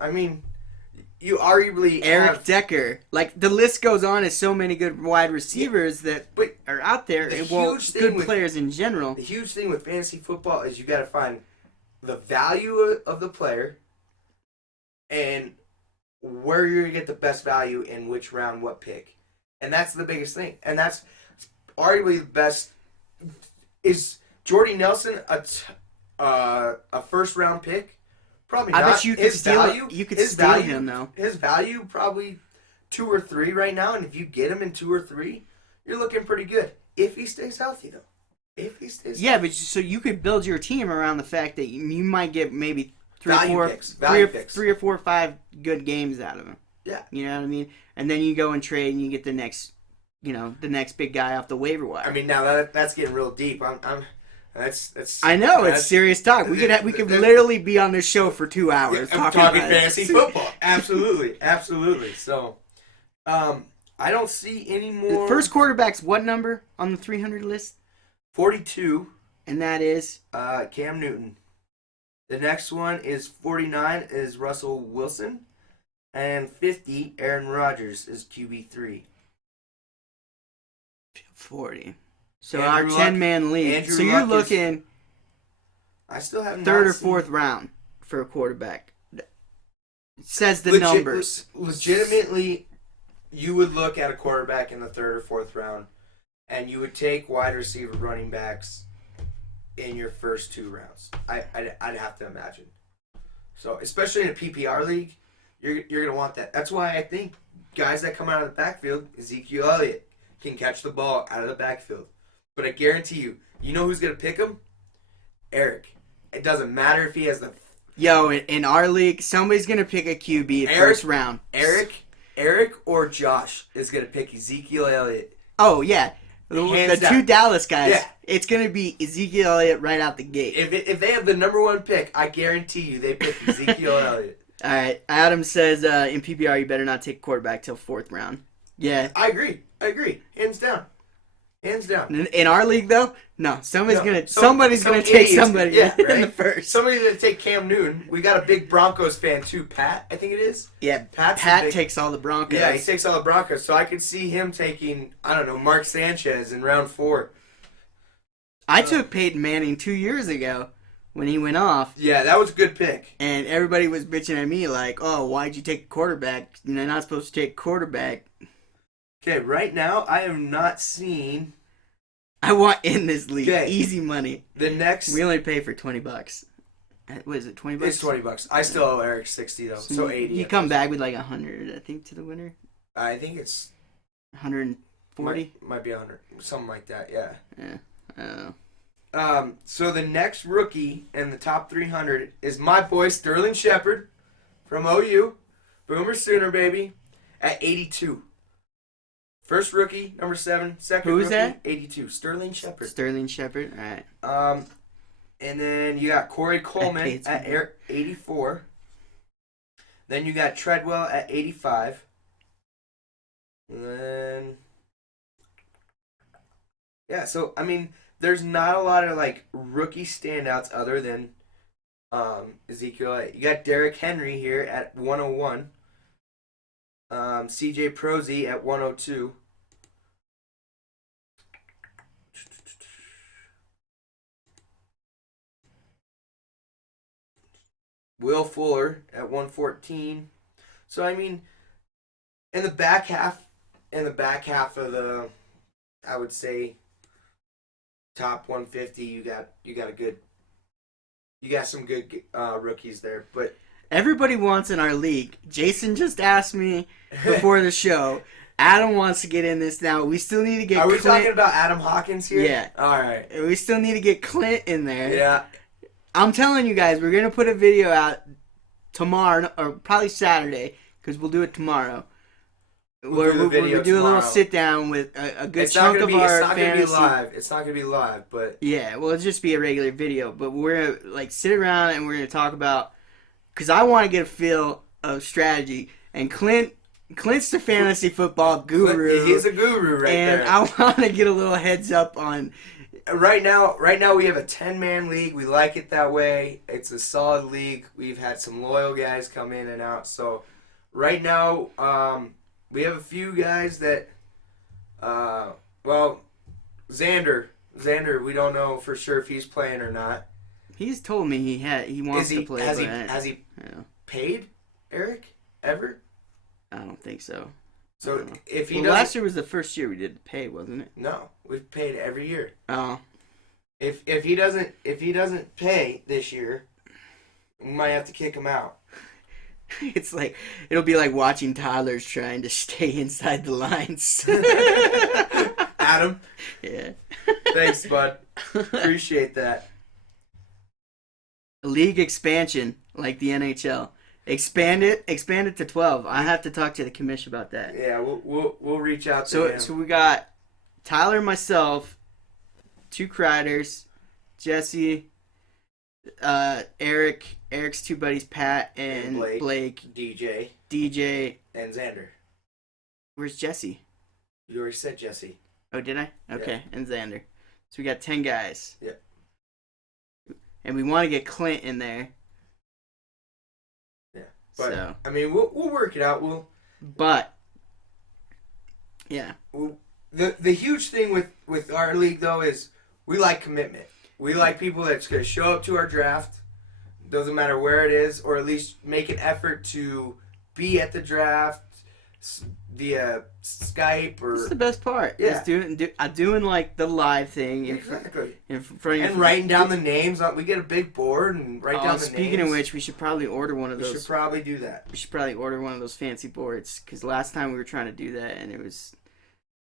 I mean, you arguably Eric have Decker. Like, the list goes on as so many good wide receivers that but are out there. the Well, huge thing good with- players in general. the huge thing with fantasy football is you got to find the value of the player and where you're going to get the best value in which round, what pick. And that's the biggest thing. And that's arguably the best. Is Jordy Nelson a first round pick? Probably not. I bet you could His steal value, You could his steal value, him, though. His value probably 2 or 3 right now. And if you get him in 2 or 3, you're looking pretty good. If he stays healthy, though. If he stays Yeah, healthy. but so you could build your team around the fact that you might get maybe three Value or picks. three or 4 or 5 good games out of him. Yeah. You know what I mean? And then you go and trade and you get the next big guy off the waiver wire. I mean, now that's getting real deep. That's. I know, that's, it's serious talk. We could literally be on this show for 2 hours I'm talking talking about fantasy it. football. Absolutely. So, I don't see any The more. first quarterback's what number on the 300 list? 42, And that is Cam Newton. The next one is 49 is Russell Wilson, and 50 Aaron Rodgers is QB3. 40. So Andrew our Luck- 10-man league. Andrew So you're Luck is- looking I still have third not or seen- fourth round for a quarterback. It says the Legit- numbers. Legitimately, you would look at a quarterback in the 3rd or 4th round, and you would take wide receiver running backs in your first 2 rounds. I'd have to imagine. So, especially in a PPR league, you're going to want that. That's why I think guys that come out of the backfield, Ezekiel Elliott, can catch the ball out of the backfield. But I guarantee you, you know who's going to pick him? Eric. It doesn't matter if he has the... Yo, in our league, somebody's going to pick a QB Eric- first round. Eric or Josh is going to pick Ezekiel Elliott. Oh, yeah. The Hands 2 down. Dallas guys. Yeah. It's going to be Ezekiel Elliott right out the gate. If they have the number 1 pick, I guarantee you they pick Ezekiel Elliott. All right. Adam says in PPR, you better not take a quarterback till 4th round. Yeah. I agree. Hands down. In our league, though, no. Somebody's No, gonna some take idiot's somebody gonna- yeah, in the right? first. Somebody's going to take Cam Newton. We got a big Broncos fan, too. Pat, I think it is. Yeah, Pat's a Pat big- takes all the Broncos. Yeah, he takes all the Broncos. So I could see him taking, I don't know, Mark Sanchez in round 4. I took Peyton Manning 2 years ago when he went off, Yeah, that was a good pick. and everybody was bitching at me like, "Oh, why'd you take a quarterback? You're not supposed to take a quarterback." Okay, right now I have not seen I want in this league. Okay. Easy money. the next. We only pay for $20. What is it? $20? It's $20. I still owe Eric 60 though, so 80. You come back with like 100, I think, to the winner. I think it's 140. might be 100, something like that. Yeah. Yeah. Oh. So the next rookie in the top 300 is my boy Sterling Shepard from OU, Boomer Sooner baby, at 82. First rookie, number 7. Second Who is rookie, that? 82. Sterling Shepard. Sterling Shepard. All right. And then you got Corey Coleman Pates at 84. Then you got Treadwell at 85. And then, yeah, so, I mean, there's not a lot of, like, rookie standouts other than Ezekiel. You got Derrick Henry here at 101. CJ Prosey at 102. Will Fuller at 114. So I mean, in the back half of the, I would say, top 150, you got some good rookies there. But Everybody wants in our league. Jason just asked me before the show. Adam wants to get in this now. We still need to get are we Clint. talking about Adam Hawkins here? Yeah. All right. We still need to get Clint in there. Yeah. I'm telling you guys, we're gonna put a video out tomorrow or probably Saturday because we'll do it tomorrow. We'll do the video we'll do a little tomorrow. sit down with a good It's not chunk gonna of be. our It's not gonna be fantasy. live. It's not gonna be live, but Yeah, well, it'll just be a regular video, but we're gonna like sit around and we're gonna talk about because I want to get a feel of strategy. And Clint's the fantasy football guru. he's a guru right and there. I want to get a little heads up on. Right now we have a 10-man league. We like it that way. It's a solid league. We've had some loyal guys come in and out. So right now, we have a few guys that, well, Xander, we don't know for sure if he's playing or not. He's told me he wants to play. Has he paid Eric ever? I don't think so. So if he last year was the first year we did pay, wasn't it? No, we've paid every year. Oh. If he doesn't pay this year, we might have to kick him out. It's like it'll be like watching toddlers trying to stay inside the lines. Adam. Yeah. Thanks, bud. Appreciate that. League expansion, like the NHL. Expand it to 12. I have to talk to the commission about that. Yeah, we'll reach out to him. So we got Tyler, myself, two Criders, Jesse, Eric's two buddies, Pat and Blake, DJ, and Xander. Where's Jesse? You already said Jesse. Oh, did I? Okay, yeah. And Xander. So we got 10 guys. Yeah. And we want to get Clint in there. Yeah. But, so, I mean, we'll work it out. Yeah. The huge thing with our league, though, is we like commitment. We like people that's going to show up to our draft, doesn't matter where it is, or at least make an effort to be at the draft via Skype or. That's the best part. Yeah. Is doing like the live thing. Exactly. And writing down the names. We get a big board and write down the names. Speaking of which, we should probably order one of those. We should probably do that. We should probably order one of those fancy boards, because last time we were trying to do that and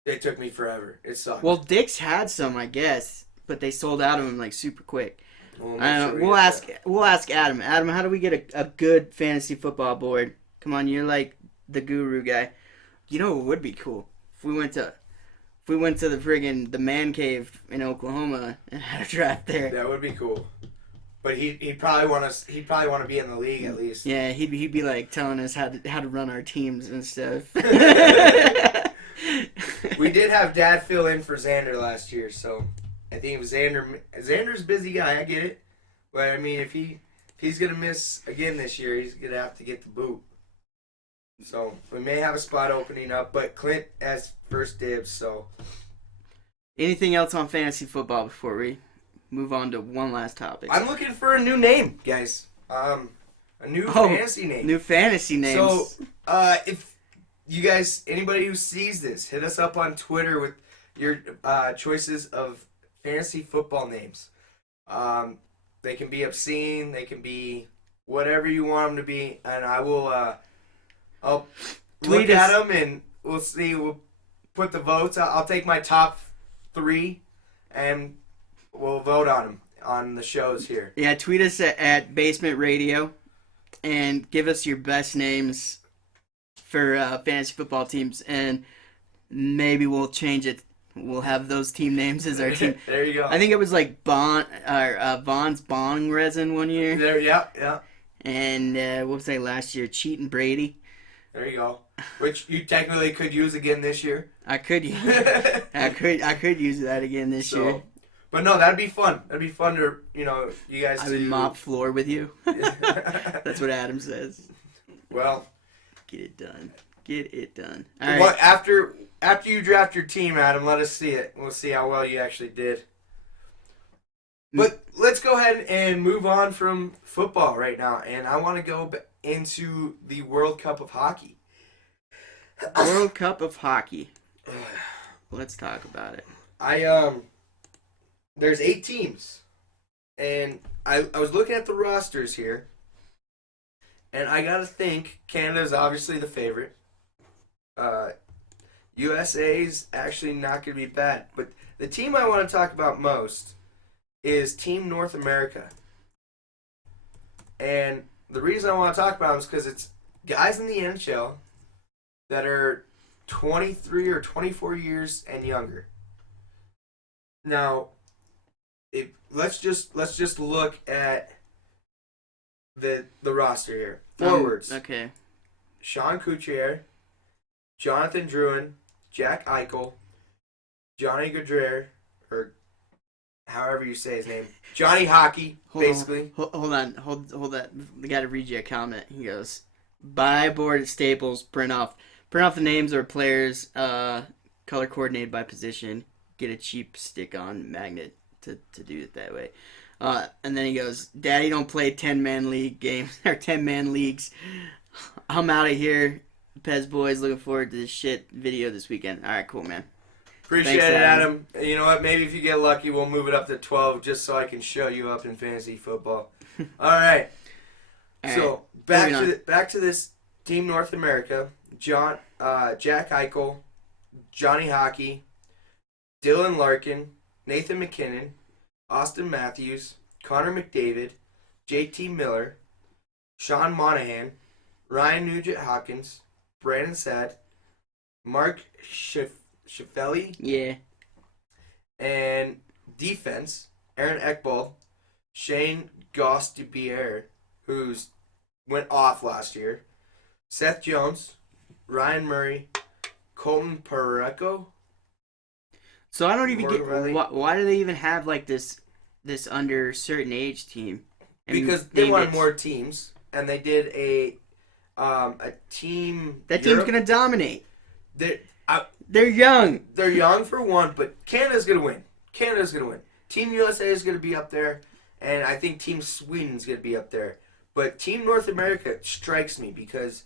it took me forever. It sucked. Well, Dick's had some, I guess, but they sold out of them like super quick. I don't know. We'll ask Adam. Adam, how do we get a good fantasy football board? Come on, you're like the guru guy. You know what would be cool? If we went to the friggin' the man cave in Oklahoma and had a draft there. That would be cool. But he'd probably want to be in the league at least. Yeah, he'd be like telling us how to run our teams and stuff. We did have Dad fill in for Xander last year, so I think if Xander's a busy guy, I get it. But I mean, if he's gonna miss again this year, he's gonna have to get the boot. So we may have a spot opening up, but Clint has first dibs. So anything else on fantasy football before we move on to one last topic? I'm looking for a new name, guys. A new fantasy name. New fantasy names. So if you guys, anybody who sees this, hit us up on Twitter with your choices of fantasy football names. They can be obscene. They can be whatever you want them to be, and I will. I'll look at them and we'll see. We'll put the votes. I'll take my top 3, and we'll vote on them on the shows here. Yeah, tweet us at Basement Radio, and give us your best names for fantasy football teams, and maybe we'll change it. We'll have those team names as our team. There you go. I think it was like Vaughn's Bong Resin one year. There, yeah. And what was I last year? Cheating Brady. There you go. Which you technically could use again this year. I could use that again this year. But no, that'd be fun. That'd be fun to you guys. I would mop floor with you. That's what Adam says. Well, get it done. All right. Well, after you draft your team, Adam, let us see it. We'll see how well you actually did. But let's go ahead and move on from football right now, and I want to go into the World Cup of Hockey. World Cup of Hockey. Let's talk about it. There's 8 teams, and I was looking at the rosters here, and I gotta think Canada's obviously the favorite. USA's actually not gonna be bad, but the team I want to talk about most is Team North America. And the reason I want to talk about them is because it's guys in the NHL that are 23 or 24 years and younger. Now, let's just look at the roster here. Forwards. Okay. Sean Couturier, Jonathan Drouin, Jack Eichel, Johnny Gaudreau, or however you say his name, Johnny Hockey, basically. Hold on. We got to read you a comment. He goes, buy a board at Staples, print off the names or players, color coordinated by position, get a cheap stick-on magnet to do it that way. And then he goes, Daddy don't play 10-man league games or 10-man leagues. I'm out of here. Pez boys, looking forward to this shit video this weekend. All right, cool, man. Appreciate Thanks, it, Adam. Adam. You know what? Maybe if you get lucky, we'll move it up to 12 just so I can show you up in fantasy football. All right. So back to this Team North America. Jack Eichel, Johnny Hockey, Dylan Larkin, Nathan McKinnon, Austin Matthews, Connor McDavid, JT Miller, Sean Monahan, Ryan Nugent-Hopkins, Brandon Saad, Mark Schiffelli, Yeah. and defense, Aaron Ekbald, Shane Gostisbehere, who's went off last year, Seth Jones, Ryan Murray, Colton Parayko. So I don't even Morgan get Riley. why do they even have like this under certain age team? And Because they name wanted it- more teams, and they did a team. That team's Europe. gonna dominate. They're They're young. they're young for one, but Canada's gonna win. Canada's gonna win. Team USA is gonna be up there, and I think Team Sweden's gonna be up there. But Team North America strikes me because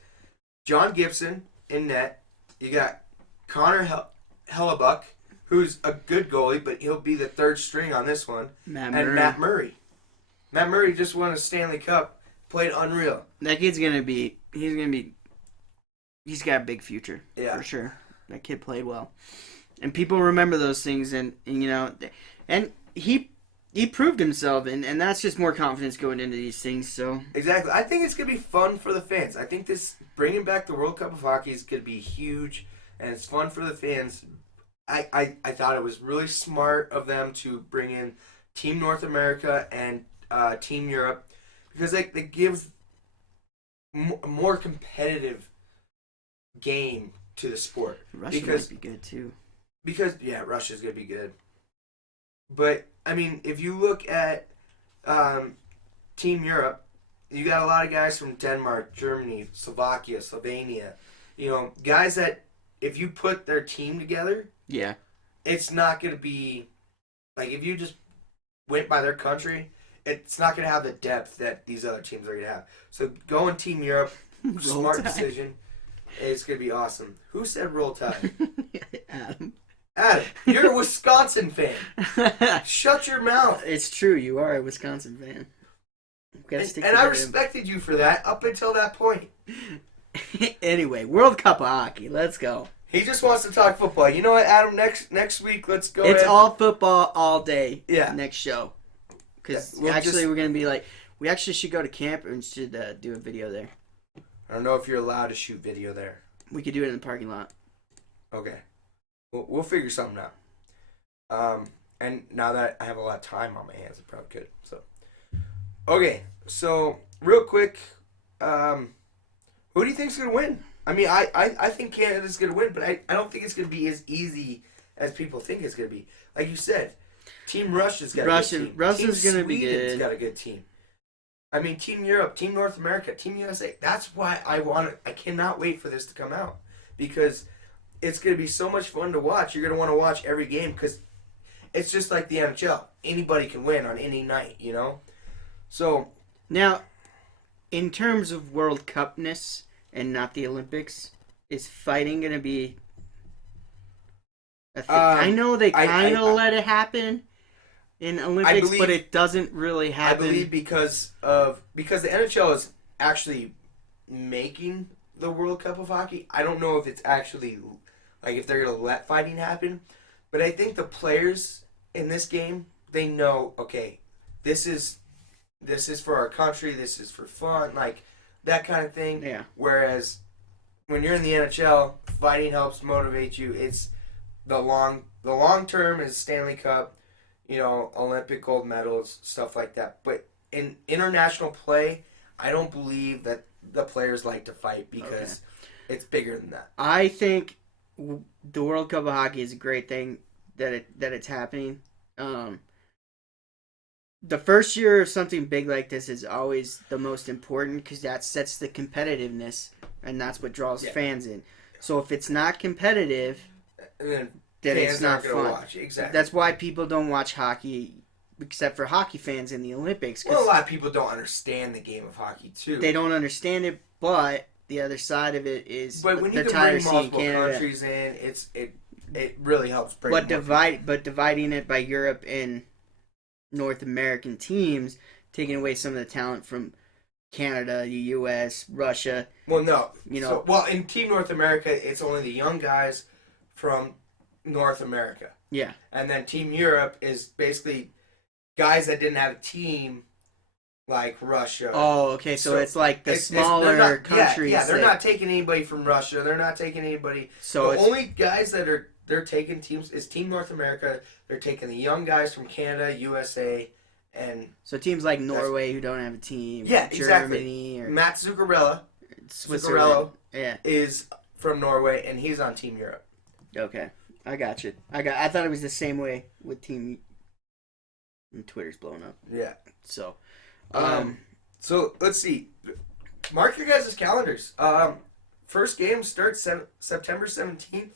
John Gibson in net. You got Connor Hellebuck, who's a good goalie, but he'll be the third string on this one. Matt And Murray. Matt Murray. Matt Murray just won a Stanley Cup. Played unreal. That kid's gonna be. He's got a big future. Yeah. For sure. That kid played well, and people remember those things, and you know, and he proved himself, and that's just more confidence going into these things. So Exactly. I think it's going to be fun for the fans. I think this bringing back the World Cup of Hockey is going to be huge, and it's fun for the fans. I thought it was really smart of them to bring in Team North America and Team Europe because it gives a more competitive game to the sport. Russia Because- might be good too. Because, yeah, Russia's going to be good. But, I mean, if you look at Team Europe, you got a lot of guys from Denmark, Germany, Slovakia, Slovenia. You know, guys that, if you put their team together, Yeah. it's not going to be, like, if you just went by their country, it's not going to have the depth that these other teams are going to have. So, going Team Europe, smart decision. It's going to be awesome. Who said roll tide? Adam. Adam, you're a Wisconsin fan. Shut your mouth. It's true. You are a Wisconsin fan. Gotta And, stick and I together. respected you for that up until that point. Anyway, World Cup of Hockey. Let's go. He just wants to talk football. You know what, Adam? Next week, let's go. It's ahead. all football all day. Yeah. Next show. Because Yeah, we'll actually, just- we're gonna be like, we actually should go to camp and should do a video there. I don't know if you're allowed to shoot video there. We could do it in the parking lot. Okay, we'll figure something out. And now that I have a lot of time on my hands, I probably could. So, okay. So real quick, who do you think's gonna win? I mean, I think Canada's gonna win, but I don't think it's gonna be as easy as people think it's gonna be. Like you said, Team Russia's got a good team. Russia's Team gonna be Sweden's good. got a good team. I mean, Team Europe, Team North America, Team USA. That's why I cannot wait for this to come out because it's going to be so much fun to watch. You're going to want to watch every game because it's just like the NHL. Anybody can win on any night, you know? So, Now, in terms of World Cupness and not the Olympics, is fighting gonna be a thing? I know they kind of let it happen in Olympics, believe- but it doesn't really I happen. believe because the NHL is actually making the World Cup of Hockey. I don't know if it's actually like if they're going to let fighting happen, but I think the players in this game, they know, okay, this is for our country, this is for fun, like that kind of thing. Yeah. Whereas when you're in the NHL, fighting helps motivate you. It's the long term is Stanley Cup, you know, Olympic gold medals, stuff like that. But in international play, I don't believe that the players like to fight because it's bigger than that. I think the World Cup of Hockey is a great thing that it's happening. the first year of something big like this is always the most important because that sets the competitiveness, and that's what draws Yeah. fans in. So if it's not competitive, And then then fans it's not aren't going to fun. watch. Exactly. That's why people don't watch hockey, except for hockey fans in the Olympics. Well, a 'Cause lot of people don't understand the game of hockey too. they don't understand it, but the other side of it is But when you they're can tired bring of seeing multiple Canada. countries in, it really helps bring. But more people. dividing it by Europe and North American teams, taking away some of the talent from Canada, the U.S., Russia. Well, no. You know, So, well, in Team North America, it's only the young guys from North America. yeah. And then Team Europe is basically guys that didn't have a team, like Russia. Oh, okay. So it's like the they're smaller not, countries. Yeah, they're that- not taking anybody from Russia. They're not taking anybody. So The it's only guys that they're taking teams is Team North America. They're taking the young guys from Canada, USA, and so teams like Norway who don't have a team. Yeah, Germany exactly. or Matt Zuccarello Switzerland. Yeah. is from Norway, and he's on Team Europe. Okay. I got you. I thought it was the same way with team. And Twitter's blowing up. Yeah. So. So let's see. Mark your guys' calendars. First game starts September 17th,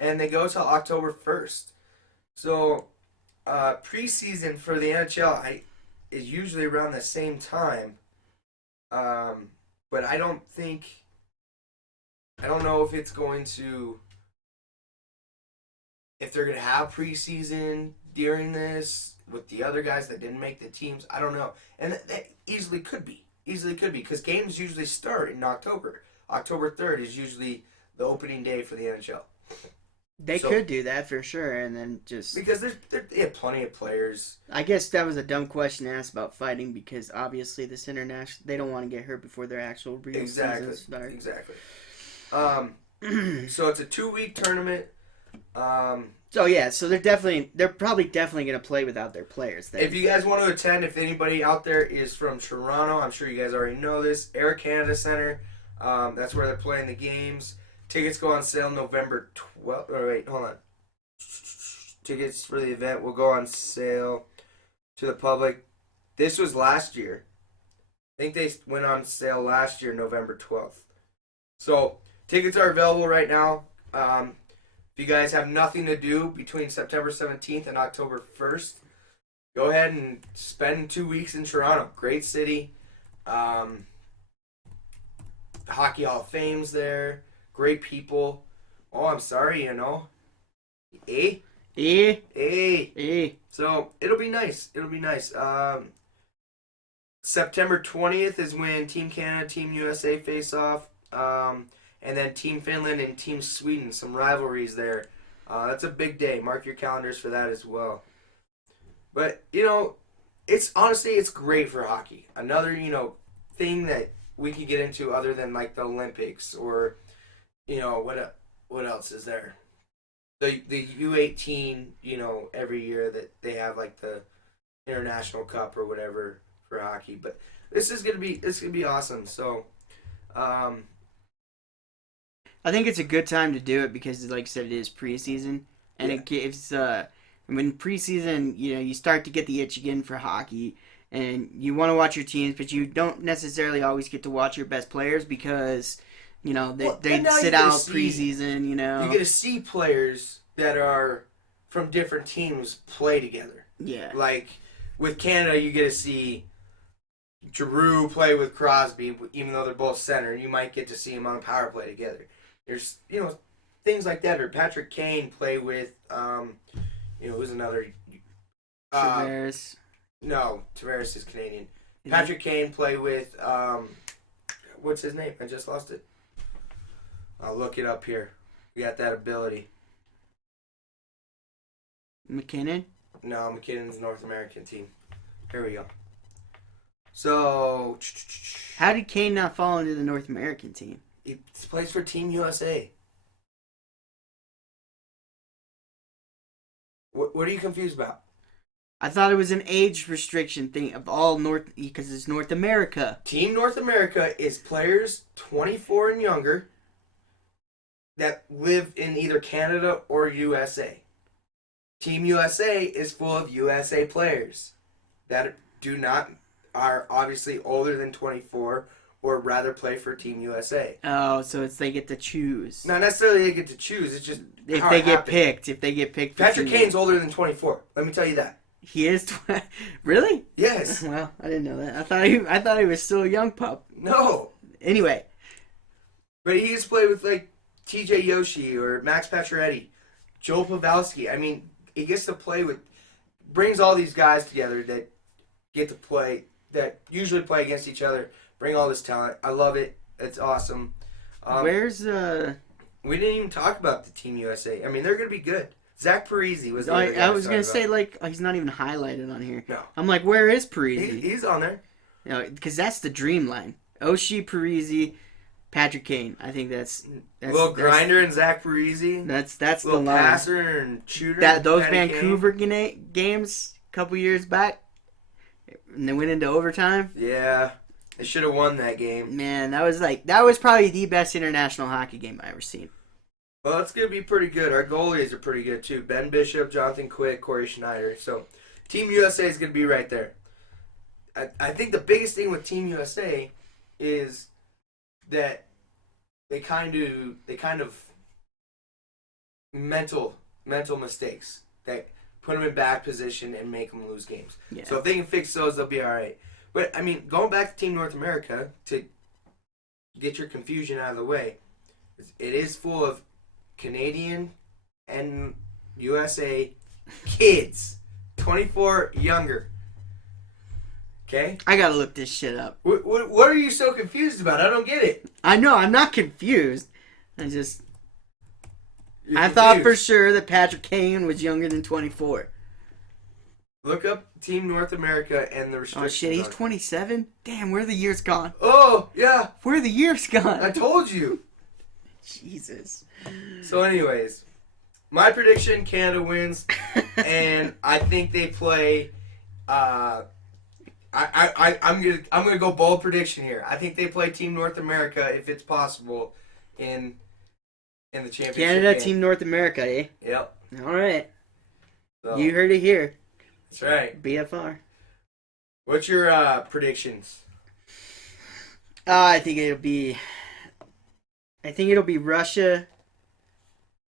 and they go till October 1st. So preseason for the NHL is usually around the same time. But I don't know if it's going to, if they're going to have preseason during this with the other guys that didn't make the teams. I don't know. And that easily could be. Because games usually start in October. October 3rd is usually the opening day for the NHL. They could do that for sure, and then just because they have plenty of players. I guess that was a dumb question to ask about fighting because obviously this international they don't want to get hurt before their actual real season starts. Exactly. So it's a 2-week tournament. So they're probably definitely going to play without their players. Then. If you guys want to attend, if anybody out there is from Toronto, I'm sure you guys already know this. Air Canada Center, that's where they're playing the games. Tickets go on sale November 12th. Oh, wait, hold on. Tickets for the event will go on sale to the public. This was last year. I think they went on sale last year, November 12th. So tickets are available right now. If you guys have nothing to do between September 17th and October 1st, go ahead and spend 2 weeks in Toronto. Great city. The Hockey Hall of Fame's there. Great people. Oh, I'm sorry, Eh? So it'll be nice. September 20th is when Team Canada, Team USA face off. And then Team Finland and Team Sweden, some rivalries there. That's a big day. Mark your calendars for that as well. But, it's great for hockey. Another, thing that we can get into other than like the Olympics or, what else is there? The U18, every year that they have like the International Cup or whatever for hockey. But this is gonna be awesome. So, I think it's a good time to do it because, like I said, it is preseason, and it gives. When preseason, you start to get the itch again for hockey, and you want to watch your teams, but you don't necessarily always get to watch your best players because, they sit out preseason. You get to see players that are from different teams play together. Yeah. Like with Canada, you get to see Giroux play with Crosby, even though they're both center. You might get to see them on a power play together. There's, things like that. Or Patrick Kane play with, who's another? Tavares. No, Tavares is Canadian. Patrick Kane play with, what's his name? I just lost it. I'll look it up here. We got that ability. McKinnon? No, McKinnon's North American team. Here we go. So, how did Kane not fall into the North American team? He plays for Team USA. What are you confused about? I thought it was an age restriction thing of all North because it's North America. Team North America is players 24 and younger that live in either Canada or USA. Team USA is full of USA players that do not are obviously older than 24 or rather play for Team USA. Oh, so it's they get to choose. Not necessarily they get to choose. It's just If how they it get happened. picked. If they get picked. For Patrick Team Kane's older than 24. Let me tell you that. He is. Really? Yes. Well, I didn't know that. I thought he was still a young pup. No. Anyway. But he gets to play with like TJ Yoshi or Max Pacioretty, Joel Pavelski. I mean, he gets to play with, brings all these guys together that get to play, that usually play against each other, bring all this talent. I love it. It's awesome. Where's We didn't even talk about the Team USA. I mean, they're going to be good. Zach Parise was the other guy I was gonna say about. he's not even highlighted on here. No. I'm like, where is Parise? He's on there. You know, because that's the dream line. Oshie, Parise, Patrick Kane. I think that's Little Grinder and Zach Parise. That's the Little line. passer and shooter. Those Patty Vancouver games a couple years back, and they went into overtime. Kane. Yeah, they should have won that game. Man, that was probably the best international hockey game I ever seen. Well, it's going to be pretty good. Our goalies are pretty good, too. Ben Bishop, Jonathan Quick, Corey Schneider. So, Team USA is going to be right there. I think the biggest thing with Team USA is that they kind of mental mistakes that put them in bad position and make them lose games. Yeah. So if they can fix those, they'll be all right. But, I mean, going back to Team North America, to get your confusion out of the way, it is full of Canadian and USA kids, 24 younger. Okay? I gotta look this shit up. What are you so confused about? I don't get it. I know, I'm not confused. I You're thought for confused. sure that Patrick Kane was younger than 24. Look up Team North America and the Oh restrictions. shit, he's on it. 27? Damn, where the years gone? Oh, yeah. Where the years gone? I told you. Jesus. So anyways, my prediction, Canada wins. And I think they play I'm gonna go bold prediction here. I think they play Team North America if it's possible in the championship Canada, game. Team North America, eh? Yep. All right. So, You heard it here. that's right. BFR. What's your predictions? I think it'll be Russia.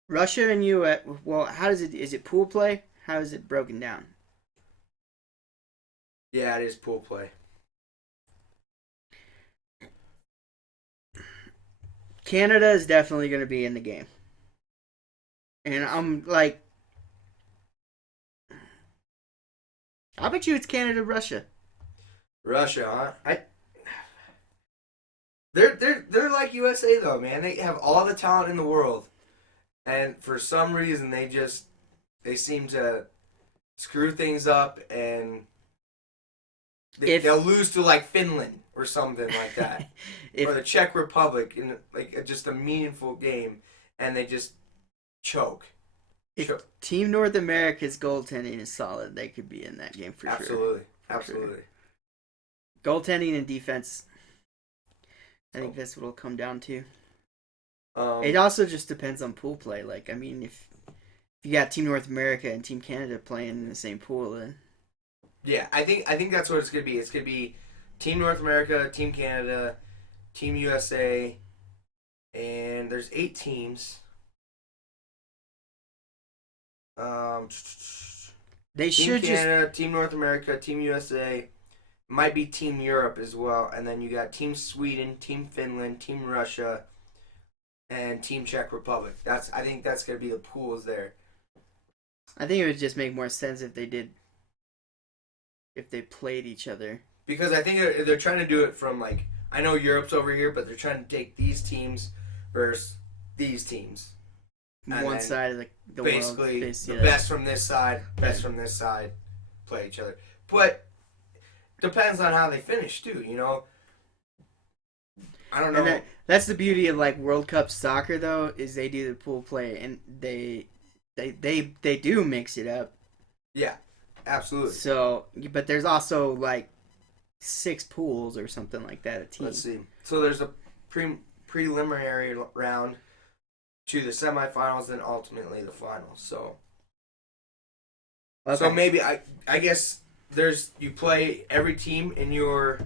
Russia and U.S. Well, how does it? Is it pool play? How is it broken down? Yeah, it is pool play. Canada is definitely going to be in the game, and I'm like, I bet you it's Canada, Russia. Russia, huh? They're like USA though, man. They have all the talent in the world, and for some reason they seem to screw things up, and they'll lose to like Finland or something like that, or the Czech Republic in like just a meaningful game, and they just choke. If Team North America's goaltending is solid, they could be in that game for sure. Absolutely. Goaltending and defense. I think that's what it'll come down to. Um, It also just depends on pool play. Like, I mean, if you got Team North America and Team Canada playing in the same pool, then Yeah, I think that's what it's gonna be. It's gonna be Team North America, Team Canada, Team USA, and there's 8 teams. they Team should Canada, Team North America, Team USA, might be Team Europe as well, and then you got Team Sweden, Team Finland, Team Russia, and Team Czech Republic. I think that's gonna be the pools there. I think it would just make more sense if they played each other. Because I think they're trying to do it from like, I know Europe's over here, but they're trying to take these teams versus these teams. And One then side of the basically world. the best from this side, best from this side, play each other. But depends on how they finish too. You know, I don't know. And that's the beauty of like World Cup soccer, though, is they do the pool play and they do mix it up. Yeah, absolutely. So, but there's also like 6 pools or something like that a team. Let's see. So there's a preliminary round to the semifinals, then ultimately the finals. So, Okay. so maybe I guess you play every team in your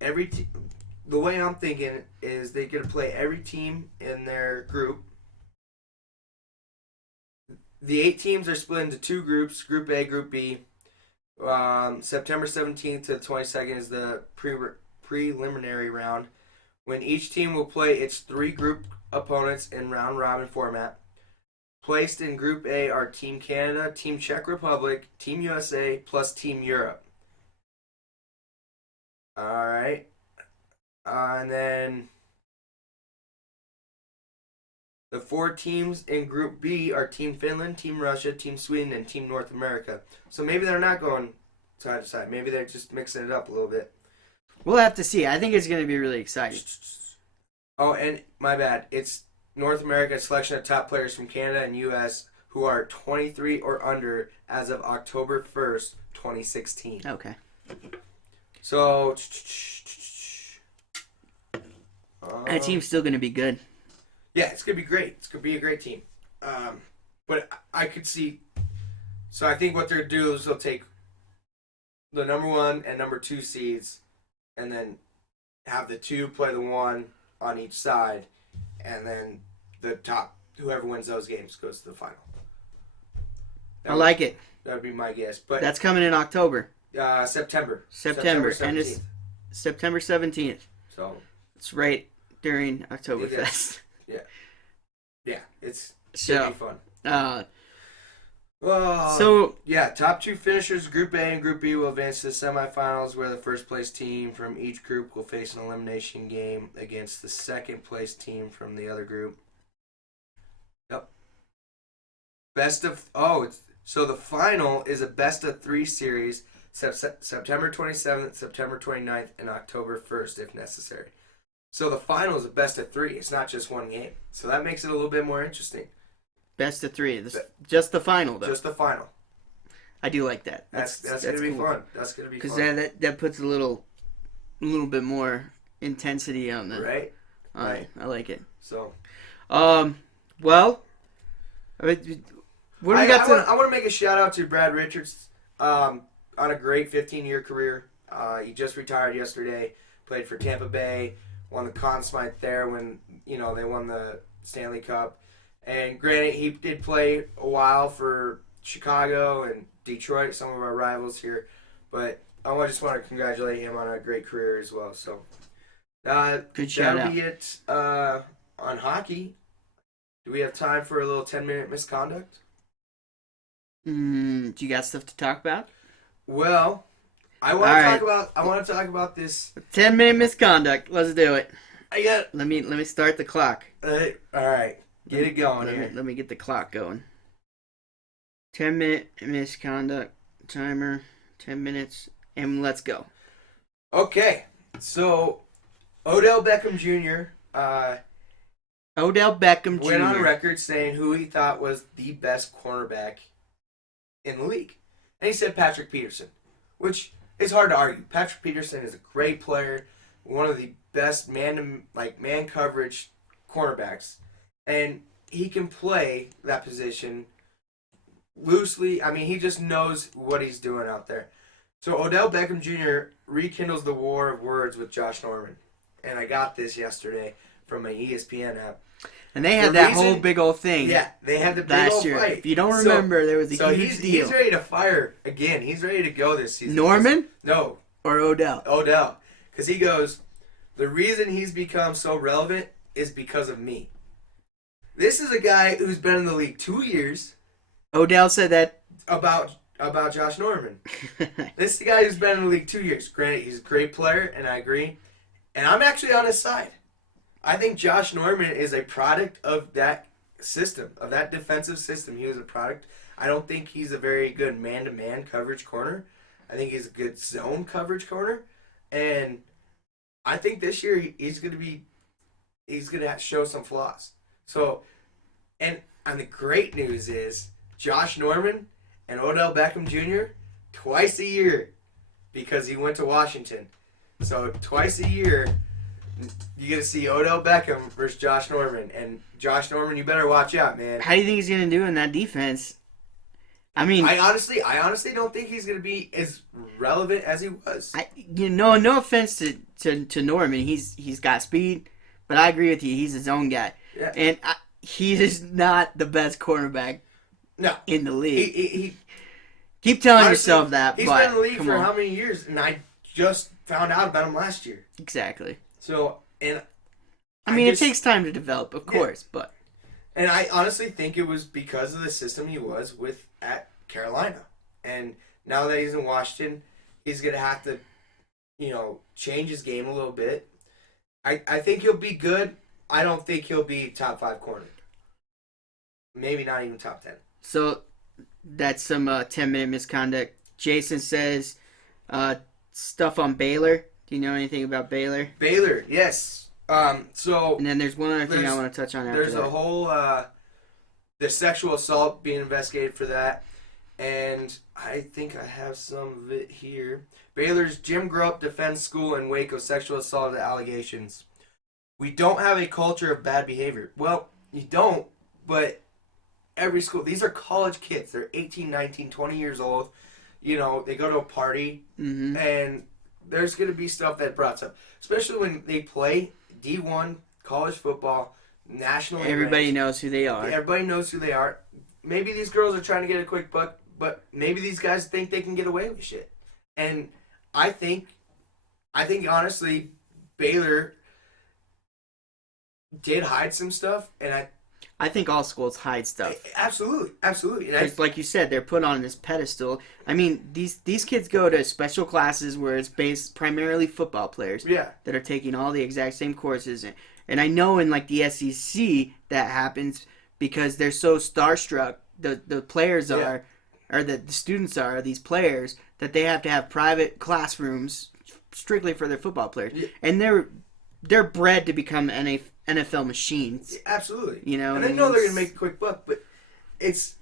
the way I'm thinking is they get to play every team in their group. The 8 teams are split into 2 groups, Group A, Group B. September 17th to the 22nd is the preliminary round, when each team will play its 3 group opponents in round-robin format. Placed in Group A are Team Canada, Team Czech Republic, Team USA, plus Team Europe. All right. And then the 4 teams in Group B are Team Finland, Team Russia, Team Sweden, and Team North America. So maybe they're not going side to side. Maybe they're just mixing it up a little bit. We'll have to see. I think it's going to be really exciting. Oh, and my bad. It's North America selection of top players from Canada and U.S. who are 23 or under as of October 1st, 2016. Okay. So That team's still going to be good. yeah, it's gonna be great. It's gonna be a great team. But I could see. So I think what they'll do is they'll take the number 1 and number 2 seeds, and then have the 2 play the 1 on each side, and then the top whoever wins those games goes to the final. I like it. That would be my guess. But That's coming in October. September. And it's September 17th. So It's right during Oktoberfest. yeah, it's So, gonna be fun. Well, so yeah, top 2 finishers, Group A and Group B, will advance to the semifinals, where the first place team from each group will face an elimination game against the second place team from the other group. Yep. So the final is a best of 3 series, September 27th, September 29th, and October 1st, if necessary. So the final is a best of 3. It's not just one game. So that makes it a little bit more interesting. best of 3. Just the final, though. Just the final. I do like that. That's gonna be cool. fun. That's gonna be Because fun. that puts a little bit more intensity on the. Right. Right. I like it. So. Well. What do we got I want to make a shout out to Brad Richards. On a great 15-year career. He just retired yesterday. Played for Tampa Bay. Won the Conn Smythe there when they won the Stanley Cup. And granted, he did play a while for Chicago and Detroit, some of our rivals here. But I just want to congratulate him on a great career as well. So, good shout that'll out. be it on hockey. Do we have time for a little 10-minute misconduct? Do you got stuff to talk about? Well, I want to talk about this. 10-minute misconduct. Let's do it. I got. Let me start the clock. All right, get it going here. Let me get the clock going. 10-minute misconduct timer. 10 minutes, and let's go. Okay, so Odell Beckham Jr. Odell Beckham Jr. went on record saying who he thought was the best cornerback in the league, and he said Patrick Peterson, which is hard to argue. Patrick Peterson is a great player, one of the best man coverage cornerbacks, and he can play that position loosely. I mean, he just knows what he's doing out there. So Odell Beckham Jr. rekindles the war of words with Josh Norman, and I got this yesterday from my ESPN app. And they had whole big old thing. Yeah, they had the big last old year. fight. If you don't remember, there was a huge deal. He's ready to fire again. He's ready to go this season. Norman? No. Or Odell? Odell. Because he goes, the reason he's become so relevant is because of me. This is a guy who's been in the league 2 years. Odell said that. About Josh Norman. This is the guy who's been in the league 2 years. Granted, he's a great player, and I agree. And I'm actually on his side. I think Josh Norman is a product of that system, of that defensive system. He was a product. I don't think he's a very good man-to-man coverage corner. I think he's a good zone coverage corner. And I think this year he's going to show some flaws. So, and the great news is Josh Norman and Odell Beckham Jr. twice a year, because he went to Washington. So twice a year, you get to see Odell Beckham versus Josh Norman. And Josh Norman, you better watch out, man. How do you think he's going to do in that defense? I mean, I honestly don't think he's going to be as relevant as he was. no offense to Norman, he's got speed, but I agree with you. He's his own guy, Yeah. and he is not the best cornerback No. in the league. He Keep telling honestly, yourself that. He's but been in the league come for on. how many years? And I just found out about him last year. Exactly. So, and I mean, it takes time to develop, of course, but and I honestly think it was because of the system he was with at Carolina. And now that he's in Washington, he's going to have to, change his game a little bit. I think he'll be good. I don't think he'll be top 5 corner. Maybe not even top 10. So that's some 10-minute misconduct. Jason says stuff on Baylor. Do you know anything about Baylor? Baylor, yes. So And then there's one other thing I want to touch on after there's that. a whole the sexual assault being investigated for that, and I think I have some of it here. Baylor's Jim Grupp defends school in wake of sexual assault allegations. We don't have a culture of bad behavior. Well, you don't, but every school, these are college kids. They're 18, 19, 20 years old. They go to a party, and there's going to be stuff that brought up, especially when they play D1 college football, nationally Everybody ranked. knows who they are. Everybody knows who they are. Maybe these girls are trying to get a quick buck, but maybe these guys think they can get away with shit. And I think honestly, Baylor did hide some stuff, and I think all schools hide stuff. absolutely. Because, like you said, they're put on this pedestal. I mean, these kids go to special classes where it's based primarily football players that are taking all the exact same courses. And I know in like the SEC that happens because they're so starstruck. The players are, or the students are, these players, that they have to have private classrooms strictly for their football players. Yeah. And they're bred to become NFL machines. Absolutely. And they know they're going to make a quick buck, but it's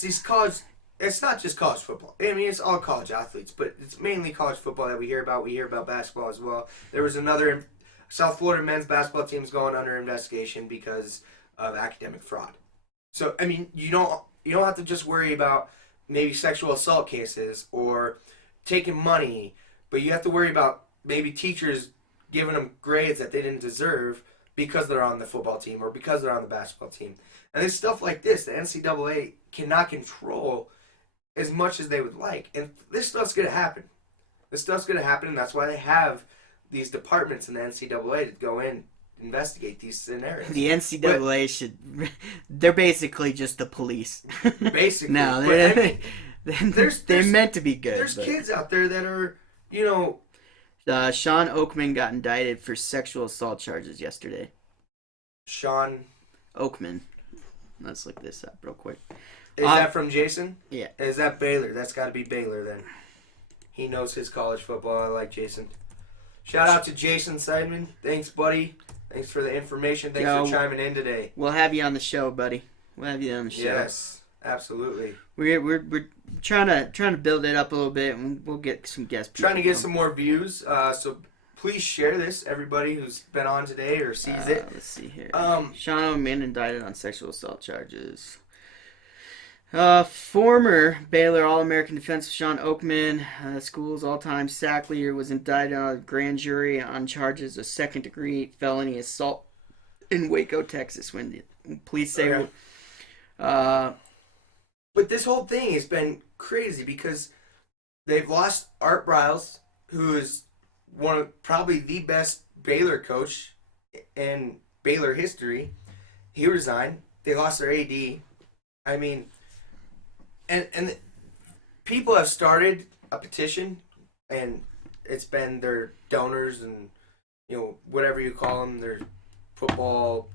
these college. It's not just college football. I mean, it's all college athletes, but it's mainly college football that we hear about. We hear about basketball as well. There was another South Florida men's basketball team's going under investigation because of academic fraud. So, I mean, you don't have to just worry about maybe sexual assault cases or taking money, but you have to worry about maybe teachers giving them grades that they didn't deserve because they're on the football team or because they're on the basketball team. And it's stuff like this, the NCAA cannot control as much as they would like. And this stuff's going to happen. And that's why they have these departments in the NCAA to go in, investigate these scenarios. The NCAA they're basically just the police. Basically. No, they're meant to be good. There's kids out there that are, Sean Oakman got indicted for sexual assault charges yesterday. Sean Oakman. Let's look this up real quick. Is that from Jason? Yeah. Is that Baylor? That's got to be Baylor then. He knows his college football. I like Jason. Shout out to Jason Seidman. Thanks, buddy. Thanks for the information. Thanks for chiming in today. We'll have you on the show, buddy. We'll have you on the show. Yes, absolutely. We're trying to build it up a little bit, and we'll get some guest people. Trying to get some more views. So please share this, everybody who's been on today or sees it. Let's see here. Sean Oakman indicted on sexual assault charges. Former Baylor All-American defensive Sean Oakman, school's all-time sack leader, was indicted on a grand jury on charges of second-degree felony assault in Waco, Texas. When police say, but this whole thing has been crazy because they've lost Art Briles, who is one of probably the best Baylor coach in Baylor history. He resigned. They lost their AD. I mean, and people have started a petition, and it's been their donors and whatever you call them, their football,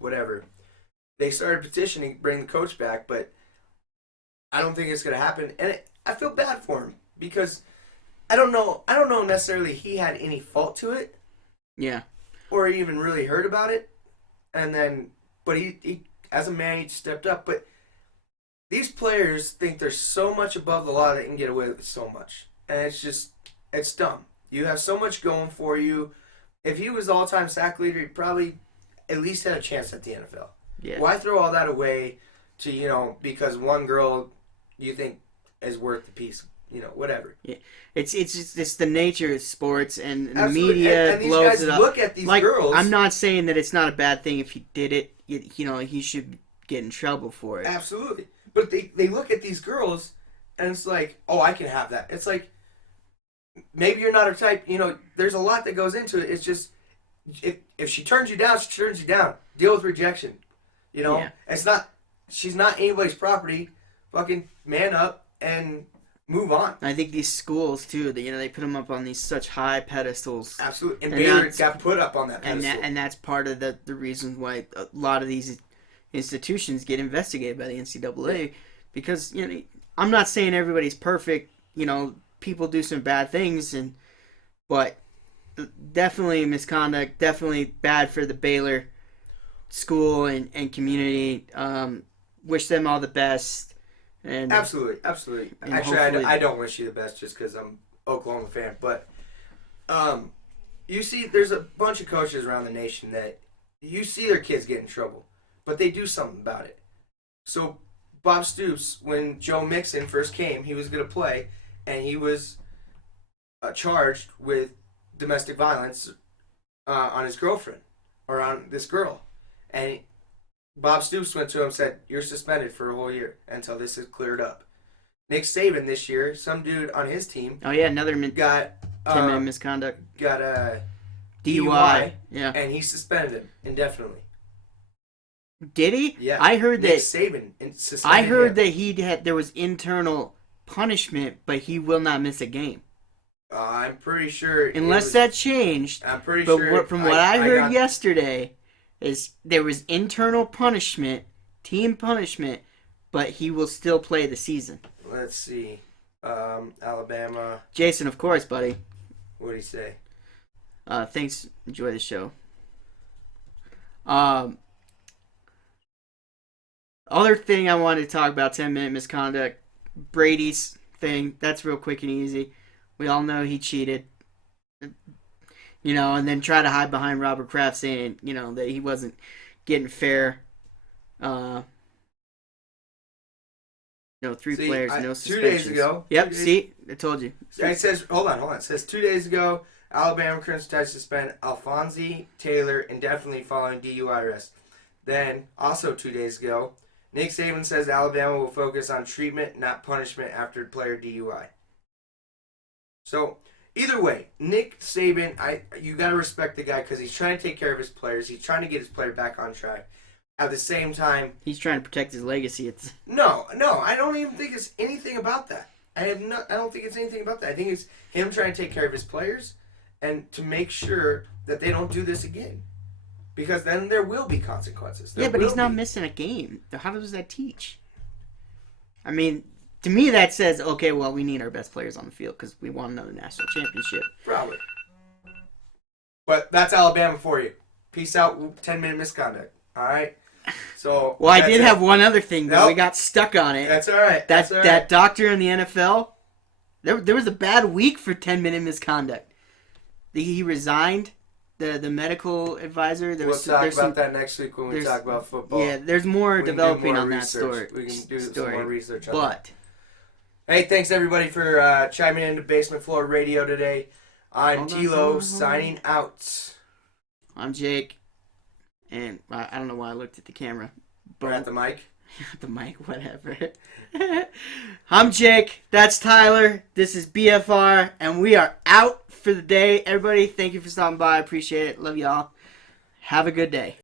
whatever. They started petitioning to bring the coach back, but I don't think it's going to happen. And I feel bad for him because I don't know necessarily he had any fault to it. Yeah. Or even really heard about it. But he as a man, he stepped up. But these players think they're so much above the law they can get away with so much. And it's dumb. You have so much going for you. If he was all-time sack leader, he probably at least had a chance at the NFL. Yeah. Why throw all that away to because one girl you think is worth the piece, whatever. Yeah. It's the nature of sports, and the Absolutely. media And these blows guys it up. look at these girls. I'm not saying that it's not a bad thing if he did it. He should get in trouble for it. Absolutely. But they look at these girls, and it's like, oh, I can have that. It's like, maybe you're not her type. There's a lot that goes into it. It's just, if she turns you down, she turns you down. Deal with rejection. Yeah. She's not anybody's property. Fucking man up and move on. I think these schools too, they put them up on these such high pedestals. Absolutely. And Baylor got put up on that and pedestal. that's part of the reason why a lot of these institutions get investigated by the NCAA, because I'm not saying everybody's perfect. People do some bad things, but definitely misconduct, definitely bad for the Baylor school and community. Wish them all the best. And absolutely. and Actually, I don't wish you the best just because I'm Oklahoma fan, but you see, there's a bunch of coaches around the nation that you see their kids get in trouble, but they do something about it. So Bob Stoops, when Joe Mixon first came, he was going to play, and he was charged with domestic violence on his girlfriend, or on this girl. And Bob Stoops went to him and said, you're suspended for a whole year until this is cleared up. Nick Saban this year, some dude on his team. Oh yeah, another got 10-minute misconduct. Got a DUI. Yeah. And he suspended him indefinitely. Did he? Yeah. I heard Nick that. Saban suspended I heard him. that there was internal punishment, but he will not miss a game. I'm pretty sure. Unless that changed. I'm pretty but sure. From what I heard yesterday, is there was internal punishment, team punishment, but he will still play the season. Let's see. Alabama. Jason, of course, buddy. What did he say? Thanks. Enjoy the show. Other thing I wanted to talk about, 10-minute misconduct, Brady's thing. That's real quick and easy. We all know he cheated. And then try to hide behind Robert Kraft saying, that he wasn't getting fair. 3 players, no suspensions. 2 days ago. Yep, see? I told you. It says, hold on. It says 2 days ago, Alabama Crimson Tide suspend Alphonsi Taylor indefinitely following DUI arrest. Then, also 2 days ago, Nick Saban says Alabama will focus on treatment, not punishment after player DUI. So, either way, Nick Saban, you got to respect the guy because he's trying to take care of his players. He's trying to get his player back on track. At the same time, he's trying to protect his legacy. No, I don't even think it's anything about that. I don't think it's anything about that. I think it's him trying to take care of his players and to make sure that they don't do this again. Because then there will be consequences. But he's not missing a game. How does that teach? I mean, to me that says, okay, well, we need our best players on the field because we want another national championship. Probably. But that's Alabama for you. Peace out, 10-minute misconduct. All right? So. Well, I did have one other thing, but Nope. we got stuck on it. That's all right. That doctor in the NFL, there was a bad week for 10-minute misconduct. He resigned, the medical advisor. We'll talk about that next week when we talk about football. Yeah, there's more developing on research. that story. We can do some more research on that. But, hey, thanks everybody for chiming into Basement Floor Radio today. I'm Tilo signing out. I'm Jake. And I don't know why I looked at the camera. But at the mic? The mic, whatever. I'm Jake. That's Tyler. This is BFR. And we are out for the day. Everybody, thank you for stopping by. I appreciate it. Love y'all. Have a good day.